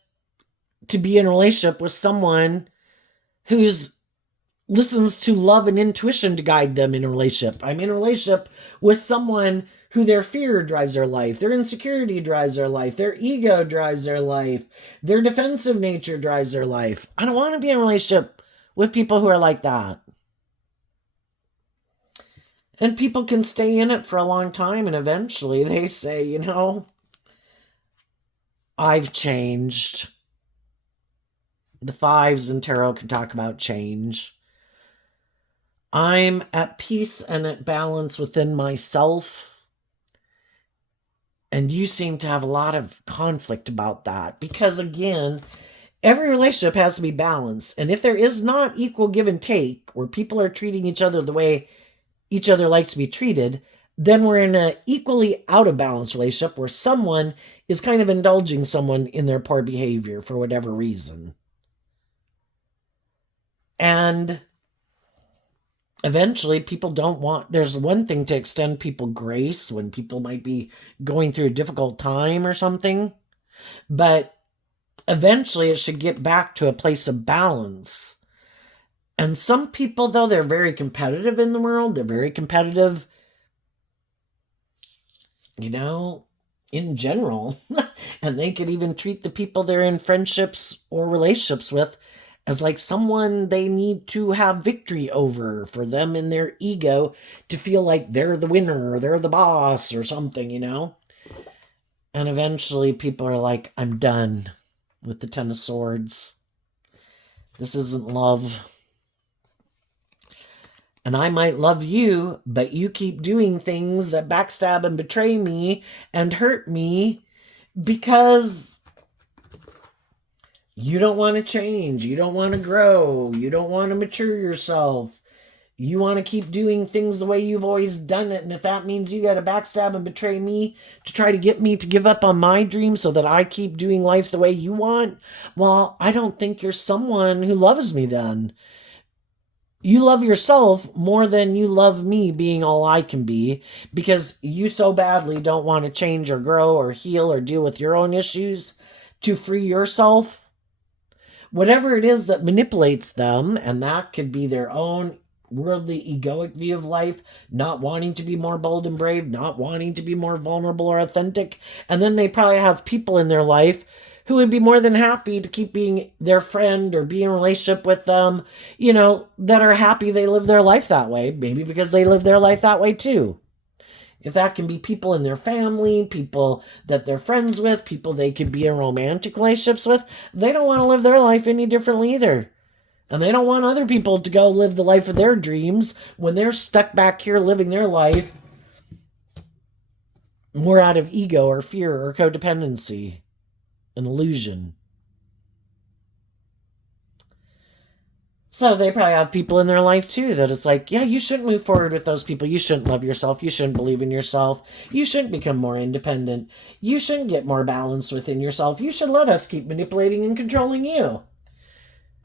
to be in a relationship with someone who's listens to love and intuition to guide them in a relationship. I'm in a relationship with someone who their fear drives their life, their insecurity drives their life, their ego drives their life, their defensive nature drives their life. I don't want to be in a relationship with people who are like that. And people can stay in it for a long time, and eventually they say, I've changed. The fives in tarot can talk about change. I'm at peace and at balance within myself. And you seem to have a lot of conflict about that. Because again, every relationship has to be balanced. And if there is not equal give and take, where people are treating each other the way each other likes to be treated, then we're in an equally out of balance relationship where someone is kind of indulging someone in their poor behavior for whatever reason. And eventually people don't want, there's one thing to extend people grace when people might be going through a difficult time or something, but eventually it should get back to a place of balance. And some people, though, they're very competitive in the world. They're very competitive, in general. And they could even treat the people they're in friendships or relationships with as like someone they need to have victory over for them in their ego to feel like they're the winner or they're the boss or something, And eventually people are like, I'm done with the Ten of Swords. This isn't love. And I might love you, but you keep doing things that backstab and betray me and hurt me because you don't want to change. You don't want to grow. You don't want to mature yourself. You want to keep doing things the way you've always done it. And if that means you got to backstab and betray me to try to get me to give up on my dreams so that I keep doing life the way you want, well, I don't think you're someone who loves me then. You love yourself more than you love me being all I can be, because you so badly don't want to change or grow or heal or deal with your own issues to free yourself. Whatever it is that manipulates them, and that could be their own worldly egoic view of life, not wanting to be more bold and brave, not wanting to be more vulnerable or authentic. And then they probably have people in their life who would be more than happy to keep being their friend or be in a relationship with them, that are happy they live their life that way, maybe because they live their life that way too. If that can be people in their family, people that they're friends with, people they could be in romantic relationships with, they don't want to live their life any differently either. And they don't want other people to go live the life of their dreams when they're stuck back here living their life more out of ego or fear or codependency, an illusion. So they probably have people in their life too that it's like, yeah, you shouldn't move forward with those people. You shouldn't love yourself. You shouldn't believe in yourself. You shouldn't become more independent. You shouldn't get more balance within yourself. You should let us keep manipulating and controlling you.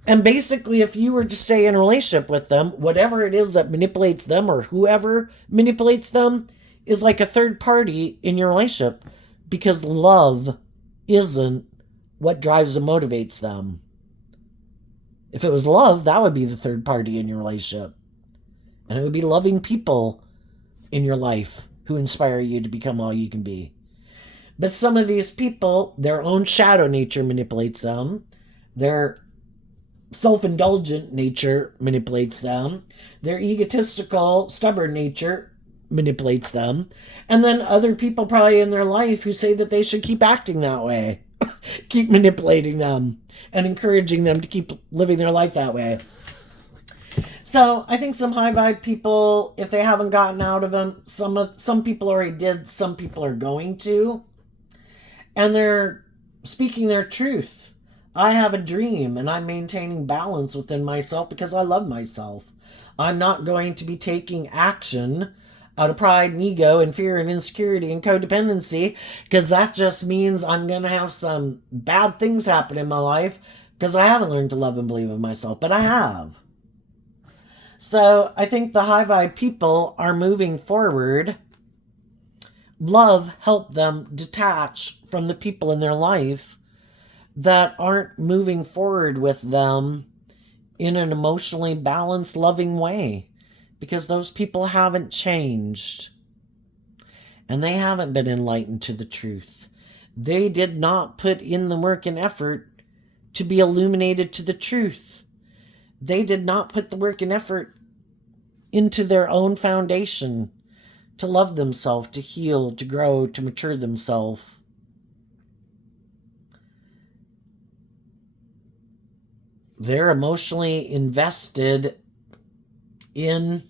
And basically, if you were to stay in a relationship with them, whatever it is that manipulates them or whoever manipulates them is like a third party in your relationship, because love isn't what drives and motivates them. If it was love, that would be the third party in your relationship. And it would be loving people in your life who inspire you to become all you can be. But some of these people, their own shadow nature manipulates them. Their self-indulgent nature manipulates them. Their egotistical, stubborn nature manipulates them. And then other people probably in their life who say that they should keep acting that way. Keep manipulating them and encouraging them to keep living their life that way. So I think some high vibe people, if they haven't gotten out of them, some people already did, some people are going to. And they're speaking their truth. I have a dream and I'm maintaining balance within myself because I love myself. I'm not going to be taking action out of pride and ego and fear and insecurity and codependency, because that just means I'm going to have some bad things happen in my life because I haven't learned to love and believe in myself, but I have. So I think the high vibe people are moving forward. Love helped them detach from the people in their life that aren't moving forward with them in an emotionally balanced, loving way, because those people haven't changed and they haven't been enlightened to the truth. They did not put in the work and effort to be illuminated to the truth. They did not put the work and effort into their own foundation to love themselves, to heal, to grow, to mature themselves. They're emotionally invested in,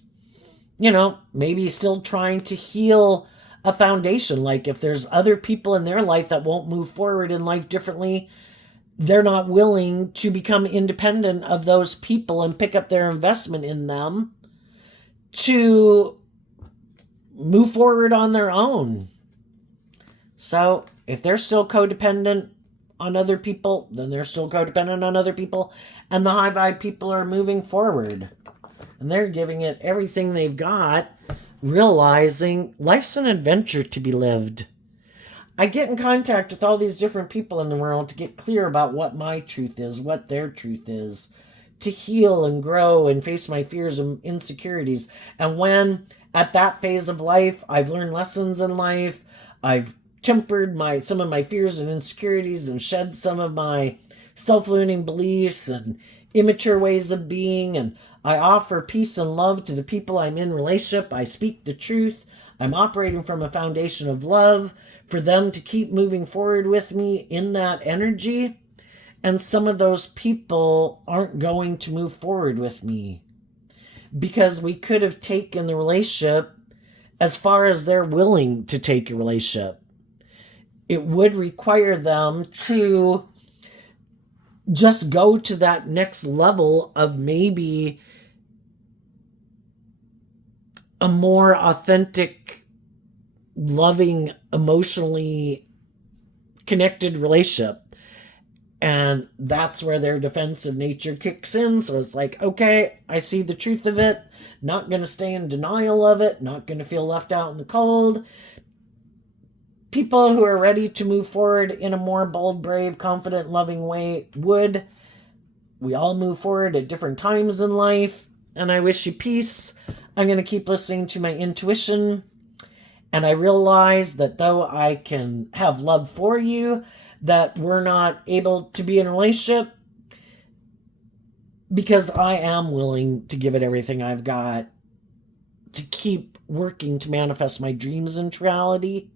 maybe still trying to heal a foundation. Like if there's other people in their life that won't move forward in life differently, they're not willing to become independent of those people and pick up their investment in them to move forward on their own. So if they're still codependent on other people, then they're still codependent on other people. And the high vibe people are moving forward. And they're giving it everything they've got, realizing life's an adventure to be lived. I get in contact with all these different people in the world to get clear about what my truth is, what their truth is, to heal and grow and face my fears and insecurities. And when at that phase of life, I've learned lessons in life, I've tempered some of my fears and insecurities and shed some of my self-limiting beliefs and immature ways of being, and I offer peace and love to the people I'm in relationship. I speak the truth. I'm operating from a foundation of love for them to keep moving forward with me in that energy. And some of those people aren't going to move forward with me because we could have taken the relationship as far as they're willing to take a relationship. It would require them to just go to that next level of maybe a more authentic, loving, emotionally connected relationship. And that's where their defensive nature kicks in. So it's like, okay, I see the truth of it. Not going to stay in denial of it. Not going to feel left out in the cold. People who are ready to move forward in a more bold, brave, confident, loving way would. We all move forward at different times in life. And I wish you peace. I'm going to keep listening to my intuition. And I realize that though I can have love for you, that we're not able to be in a relationship because I am willing to give it everything I've got to keep working to manifest my dreams into reality.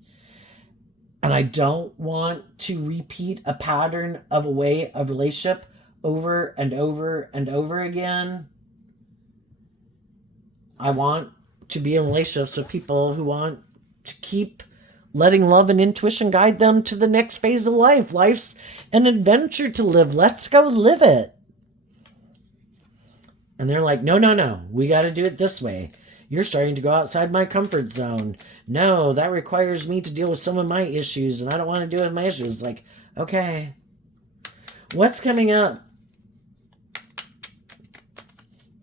And I don't want to repeat a pattern of a way of relationship over and over and over again. I want to be in relationships with people who want to keep letting love and intuition guide them to the next phase of life. Life's an adventure to live. Let's go live it. And they're like, no, we got to do it this way. You're starting to go outside my comfort zone. No, that requires me to deal with some of my issues, and I don't want to deal with my issues. Like, okay, what's coming up?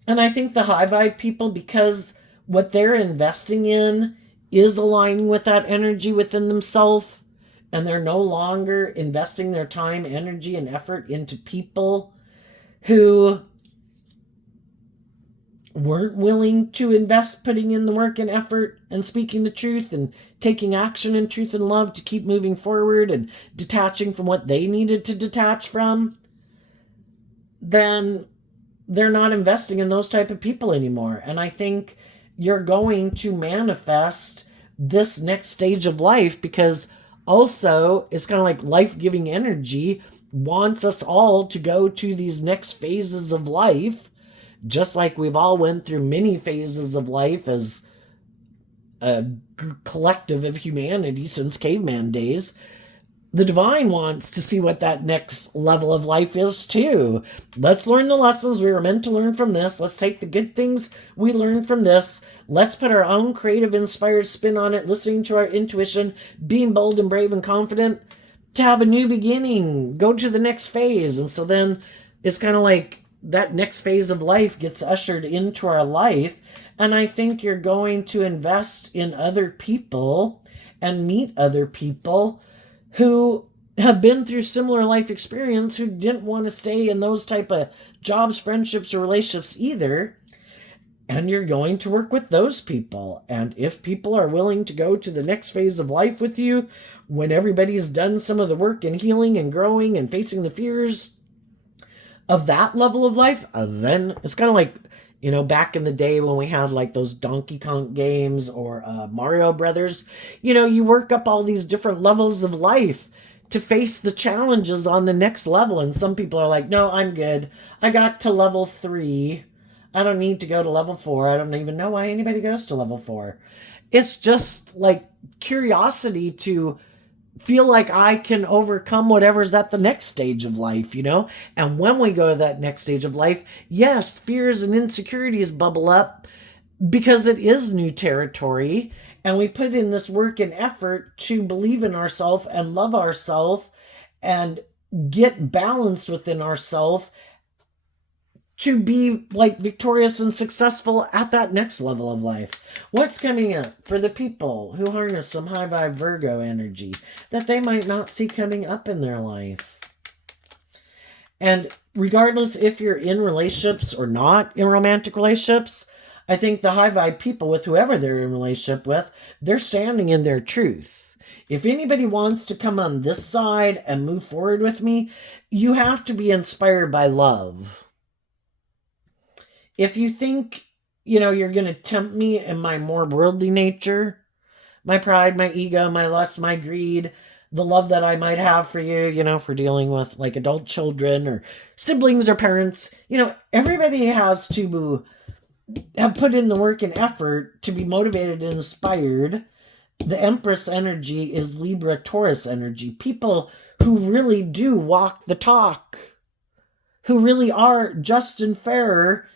And I think the high vibe people, because what they're investing in is aligning with that energy within themselves, and they're no longer investing their time, energy, and effort into people who weren't willing to invest putting in the work and effort and speaking the truth and taking action in truth and love to keep moving forward and detaching from what they needed to detach from, then they're not investing in those type of people anymore. And I think you're going to manifest this next stage of life, because also it's kind of like life-giving energy wants us all to go to these next phases of life, just like we've all went through many phases of life as a collective of humanity since caveman days. The divine wants to see what that next level of life is too. Let's learn the lessons we were meant to learn from this. Let's take the good things we learned from this. Let's put our own creative, inspired spin on it, listening to our intuition, being bold and brave and confident to have a new beginning, go to the next phase. And so then it's kind of like that next phase of life gets ushered into our life. And I think you're going to invest in other people and meet other people who have been through similar life experience, who didn't want to stay in those type of jobs, friendships, or relationships either. And you're going to work with those people. And if people are willing to go to the next phase of life with you, when everybody's done some of the work and healing and growing and facing the fears of that level of life, then it's kind of like, back in the day when we had like those Donkey Kong games or Mario Brothers, you work up all these different levels of life to face the challenges on the next level. And some people are like, no, I'm good. I got to level 3. I don't need to go to level 4. I don't even know why anybody goes to level 4. It's just like curiosity to feel like I can overcome whatever's at the next stage of life, And when we go to that next stage of life, yes, fears and insecurities bubble up because it is new territory. And we put in this work and effort to believe in ourselves and love ourselves and get balanced within ourselves to be like victorious and successful at that next level of life. What's coming up for the people who harness some high vibe Virgo energy that they might not see coming up in their life? And regardless if you're in relationships or not in romantic relationships, I think the high vibe people, with whoever they're in relationship with, they're standing in their truth. If anybody wants to come on this side and move forward with me, you have to be inspired by love. If you think, you're going to tempt me in my more worldly nature, my pride, my ego, my lust, my greed, the love that I might have for you, for dealing with like adult children or siblings or parents, everybody has to have put in the work and effort to be motivated and inspired. The Empress energy is Libra Taurus energy. People who really do walk the talk, who really are just and fair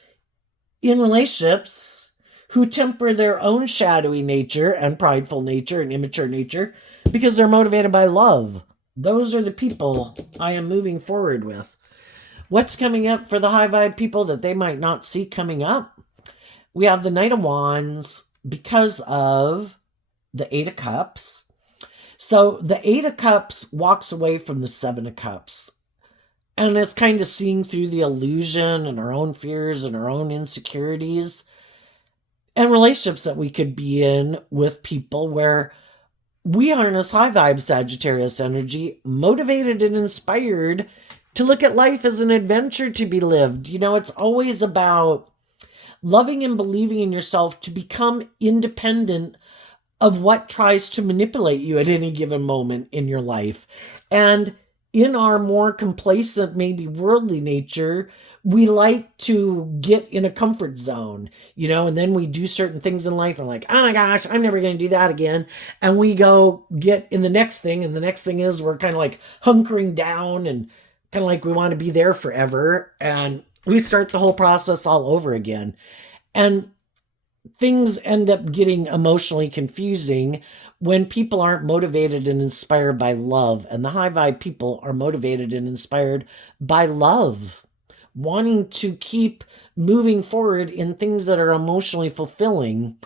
in relationships, who temper their own shadowy nature and prideful nature and immature nature because they're motivated by love. Those are the people I am moving forward with. What's coming up for the high vibe people that they might not see coming up? We have the Knight of Wands because of the Eight of Cups. So the Eight of Cups walks away from the Seven of Cups and is kind of seeing through the illusion and our own fears and our own insecurities and relationships that we could be in with people where we harness high vibe Sagittarius energy, motivated and inspired to look at life as an adventure to be lived. You know, it's always about loving and believing in yourself to become independent of what tries to manipulate you at any given moment in your life. And in our more complacent, maybe worldly nature, we like to get in a comfort zone, you know, and then we do certain things in life and like, oh my gosh, I'm never going to do that again. And we go get in the next thing. And the next thing is we're kind of like hunkering down and kind of like we want to be there forever. And we start the whole process all over again. And things end up getting emotionally confusing when people aren't motivated and inspired by love. And the high vibe people are motivated and inspired by love, wanting to keep moving forward in things that are emotionally fulfilling.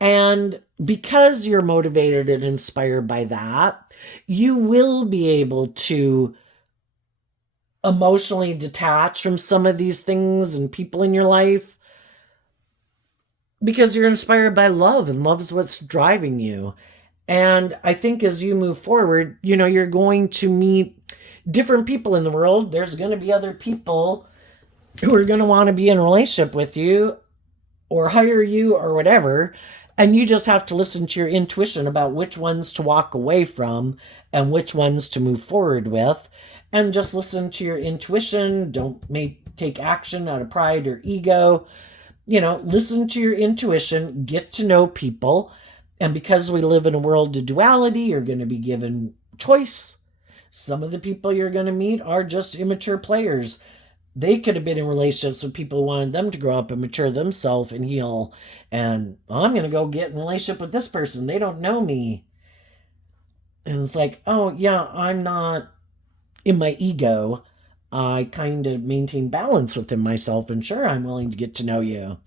And because you're motivated and inspired by that, you will be able to emotionally detach from some of these things and people in your life because you're inspired by love, and love is what's driving you. And I think as you move forward, you know, you're going to meet different people in the world. There's going to be other people who are going to want to be in a relationship with you or hire you or whatever. And you just have to listen to your intuition about which ones to walk away from and which ones to move forward with. And just listen to your intuition. Don't take action out of pride or ego. You know, listen to your intuition, get to know people. And because we live in a world of duality, you're going to be given choice. Some of the people you're going to meet are just immature players. They could have been in relationships with people who wanted them to grow up and mature themselves and heal. And I'm going to go get in a relationship with this person. They don't know me. And it's like, oh, yeah, I'm not in my ego. I kind of maintain balance within myself. And sure, I'm willing to get to know you.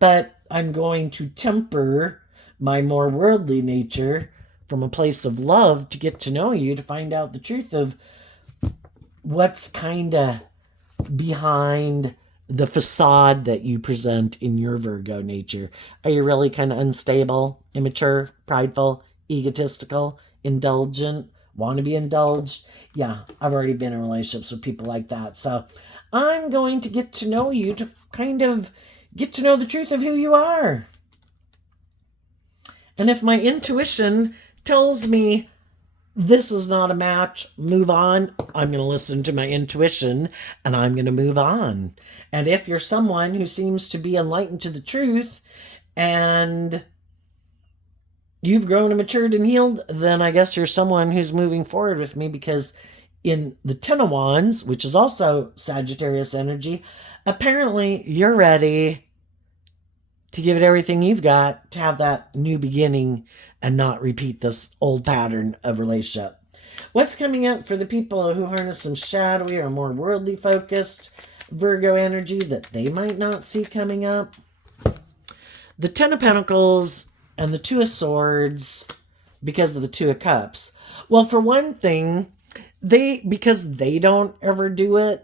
But I'm going to temper my more worldly nature from a place of love to get to know you, to find out the truth of what's kind of behind the facade that you present in your Virgo nature. Are you really kind of unstable, immature, prideful, egotistical, indulgent, want to be indulged? Yeah, I've already been in relationships with people like that. So I'm going to get to know you to kind of get to know the truth of who you are. And if my intuition tells me this is not a match, move on, I'm going to listen to my intuition and I'm going to move on. And if you're someone who seems to be enlightened to the truth and you've grown and matured and healed, then I guess you're someone who's moving forward with me, because in the Ten of Wands, which is also Sagittarius energy, apparently you're ready to give it everything you've got to have that new beginning and not repeat this old pattern of relationship. What's coming up for the people who harness some shadowy or more worldly focused Virgo energy that they might not see coming up? The Ten of Pentacles and the Two of Swords because of the Two of Cups. Well, for one thing, because they don't ever do it,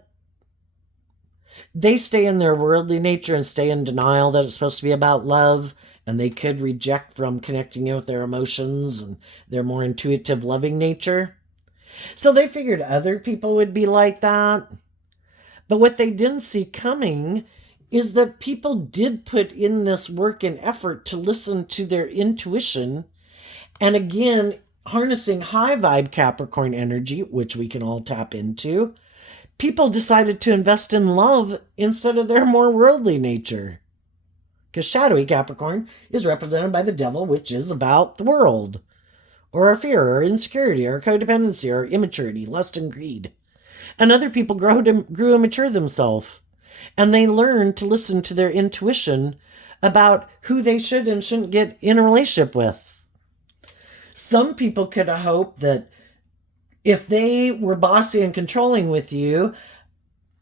they stay in their worldly nature and stay in denial that it's supposed to be about love, and they could reject from connecting with their emotions and their more intuitive, loving nature. So they figured other people would be like that. But what they didn't see coming is that people did put in this work and effort to listen to their intuition. And again, harnessing high vibe Capricorn energy, which we can all tap into, people decided to invest in love instead of their more worldly nature. Because shadowy Capricorn is represented by the devil, which is about the world, or our fear, or insecurity, or codependency, or immaturity, lust, and greed. And other people grew and matured themselves. And they learned to listen to their intuition about who they should and shouldn't get in a relationship with. Some people could hope that if they were bossy and controlling with you,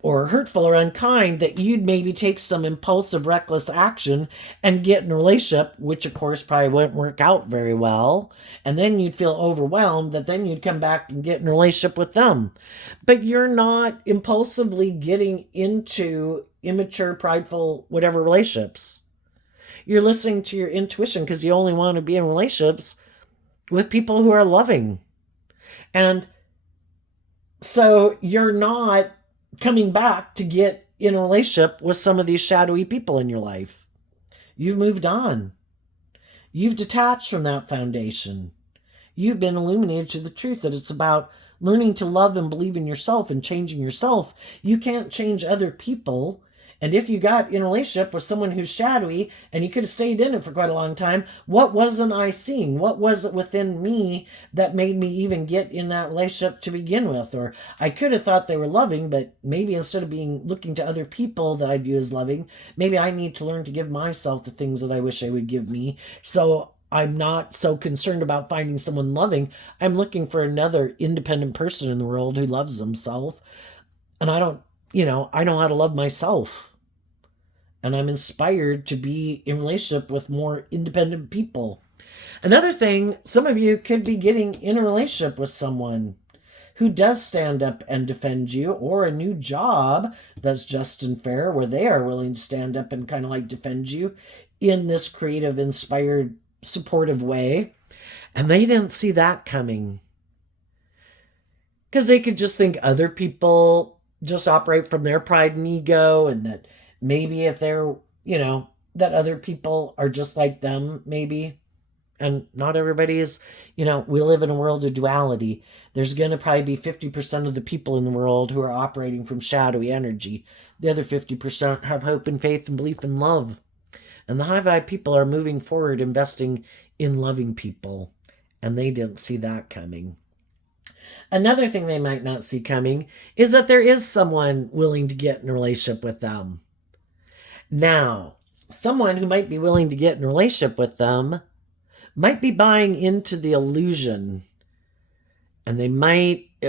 or hurtful or unkind, that you'd maybe take some impulsive, reckless action and get in a relationship, which of course probably wouldn't work out very well. And then you'd feel overwhelmed that then you'd come back and get in a relationship with them. But you're not impulsively getting into immature, prideful, whatever relationships. You're listening to your intuition because you only want to be in relationships with people who are loving. And so you're not coming back to get in a relationship with some of these shadowy people in your life. You've moved on. You've detached from that foundation. You've been illuminated to the truth that it's about learning to love and believe in yourself and changing yourself. You can't change other people. And if you got in a relationship with someone who's shadowy and you could have stayed in it for quite a long time, what wasn't I seeing? What was it within me that made me even get in that relationship to begin with? Or I could have thought they were loving, but maybe instead of being looking to other people that I view as loving, maybe I need to learn to give myself the things that I wish I would give me. So I'm not so concerned about finding someone loving. I'm looking for another independent person in the world who loves themselves. And I know how to love myself. And I'm inspired to be in relationship with more independent people. Another thing, some of you could be getting in a relationship with someone who does stand up and defend you, or a new job that's just and fair where they are willing to stand up and kind of like defend you in this creative, inspired, supportive way. And they didn't see that coming. Because they could just think other people just operate from their pride and ego, and that maybe if they're, that other people are just like them, maybe. And not everybody is, we live in a world of duality. There's going to probably be 50% of the people in the world who are operating from shadowy energy. The other 50% have hope and faith and belief and love. And the high vibe people are moving forward, investing in loving people. And they didn't see that coming. Another thing they might not see coming is that there is someone willing to get in a relationship with them. Now, someone who might be willing to get in a relationship with them might be buying into the illusion. And it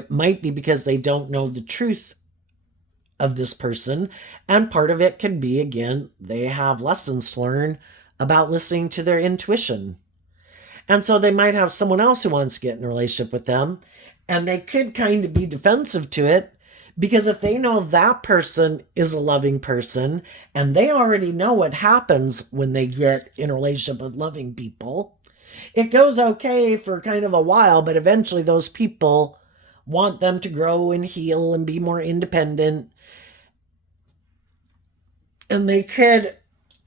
might be because they don't know the truth of this person. And part of it could be, again, they have lessons to learn about listening to their intuition. And so they might have someone else who wants to get in a relationship with them. And they could kind of be defensive to it, because if they know that person is a loving person and they already know what happens when they get in a relationship with loving people, it goes okay for kind of a while, but eventually those people want them to grow and heal and be more independent. And they could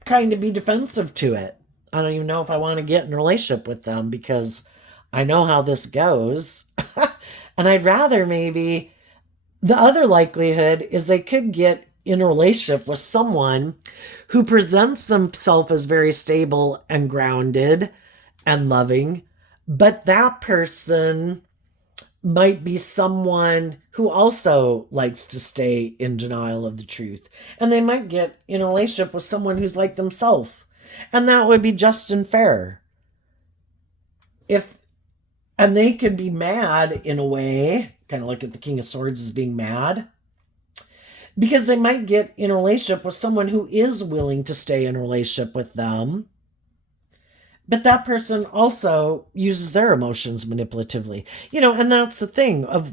kind of be defensive to it. I don't even know if I want to get in a relationship with them because I know how this goes. And I'd rather maybe, the other likelihood is they could get in a relationship with someone who presents themselves as very stable and grounded and loving, but that person might be someone who also likes to stay in denial of the truth. And they might get in a relationship with someone who's like themselves. And that would be just and fair. And they could be mad in a way, kind of look at the King of Swords as being mad, because they might get in a relationship with someone who is willing to stay in a relationship with them. But that person also uses their emotions manipulatively. And that's the thing of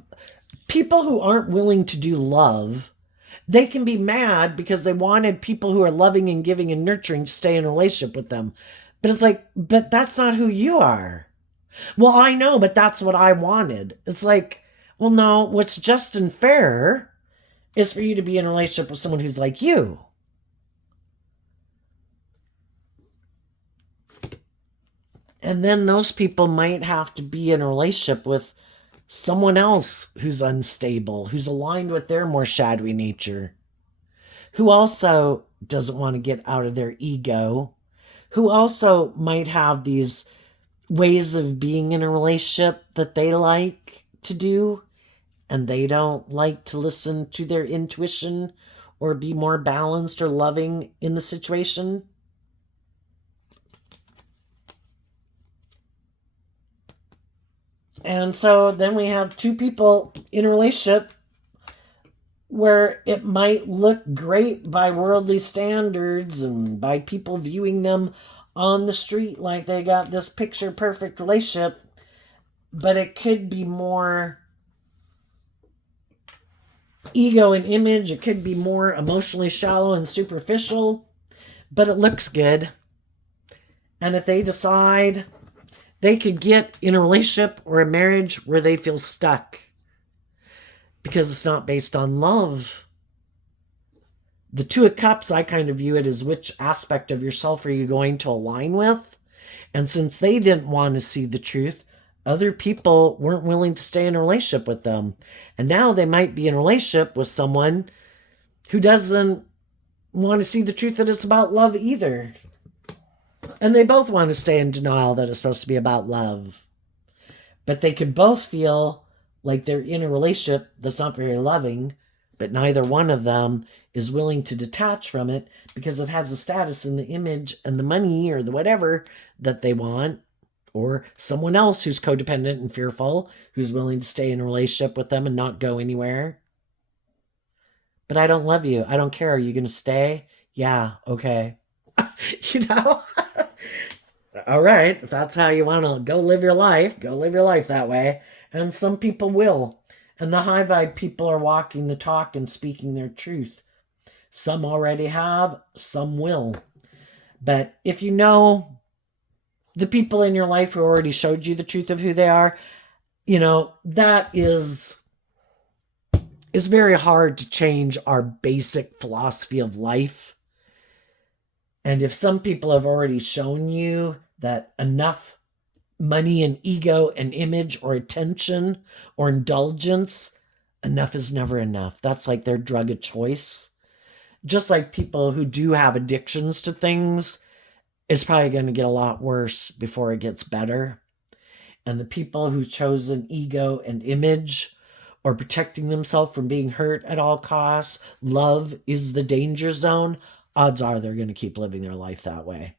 people who aren't willing to do love. They can be mad because they wanted people who are loving and giving and nurturing to stay in a relationship with them. But it's like, but that's not who you are. Well, I know, but that's what I wanted. It's like, well, no, what's just and fair is for you to be in a relationship with someone who's like you. And then those people might have to be in a relationship with someone else who's unstable, who's aligned with their more shadowy nature, who also doesn't want to get out of their ego, who also might have these ways of being in a relationship that they like to do, and they don't like to listen to their intuition or be more balanced or loving in the situation. And so then we have two people in a relationship where it might look great by worldly standards and by people viewing them on the street like they got this picture perfect relationship, but it could be more ego and image. It could be more emotionally shallow and superficial, but it looks good. And if they decide, they could get in a relationship or a marriage where they feel stuck because it's not based on love. The Two of Cups, I kind of view it as which aspect of yourself are you going to align with? And since they didn't want to see the truth, other people weren't willing to stay in a relationship with them. And now they might be in a relationship with someone who doesn't want to see the truth that it's about love either. And they both want to stay in denial that it's supposed to be about love. But they could both feel like they're in a relationship that's not very loving, but neither one of them is willing to detach from it because it has a status in the image and the money or the whatever that they want, or someone else who's codependent and fearful, who's willing to stay in a relationship with them and not go anywhere. But I don't love you. I don't care. Are you going to stay? Yeah, okay. You know? All right, if that's how you want to go live your life that way. And some people will. And the high vibe people are walking the talk and speaking their truth. Some already have, some will. But if you know the people in your life who already showed you the truth of who they are, you know, that is very hard to change our basic philosophy of life. And if some people have already shown you that enough money and ego and image or attention or indulgence, enough is never enough. That's like their drug of choice. Just like people who do have addictions to things, it's probably going to get a lot worse before it gets better. And the people who've chosen ego and image or protecting themselves from being hurt at all costs, love is the danger zone, odds are they're going to keep living their life that way.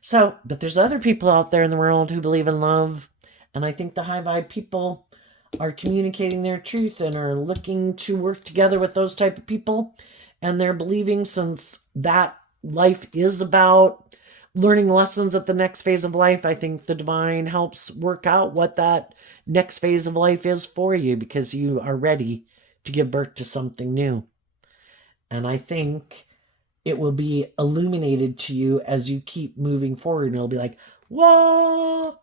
So, but there's other people out there in the world who believe in love. And I think the high vibe people are communicating their truth and are looking to work together with those type of people. And they're believing, since that life is about learning lessons at the next phase of life, I think the divine helps work out what that next phase of life is for you, because you are ready to give birth to something new. And I think it will be illuminated to you as you keep moving forward. And it'll be like, whoa,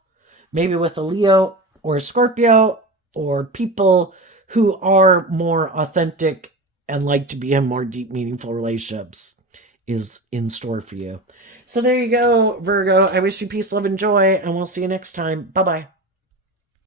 maybe with a Leo or a Scorpio or people who are more authentic and like to be in more deep, meaningful relationships is in store for you. So there you go, Virgo. I wish you peace, love, and joy, and we'll see you next time. Bye-bye.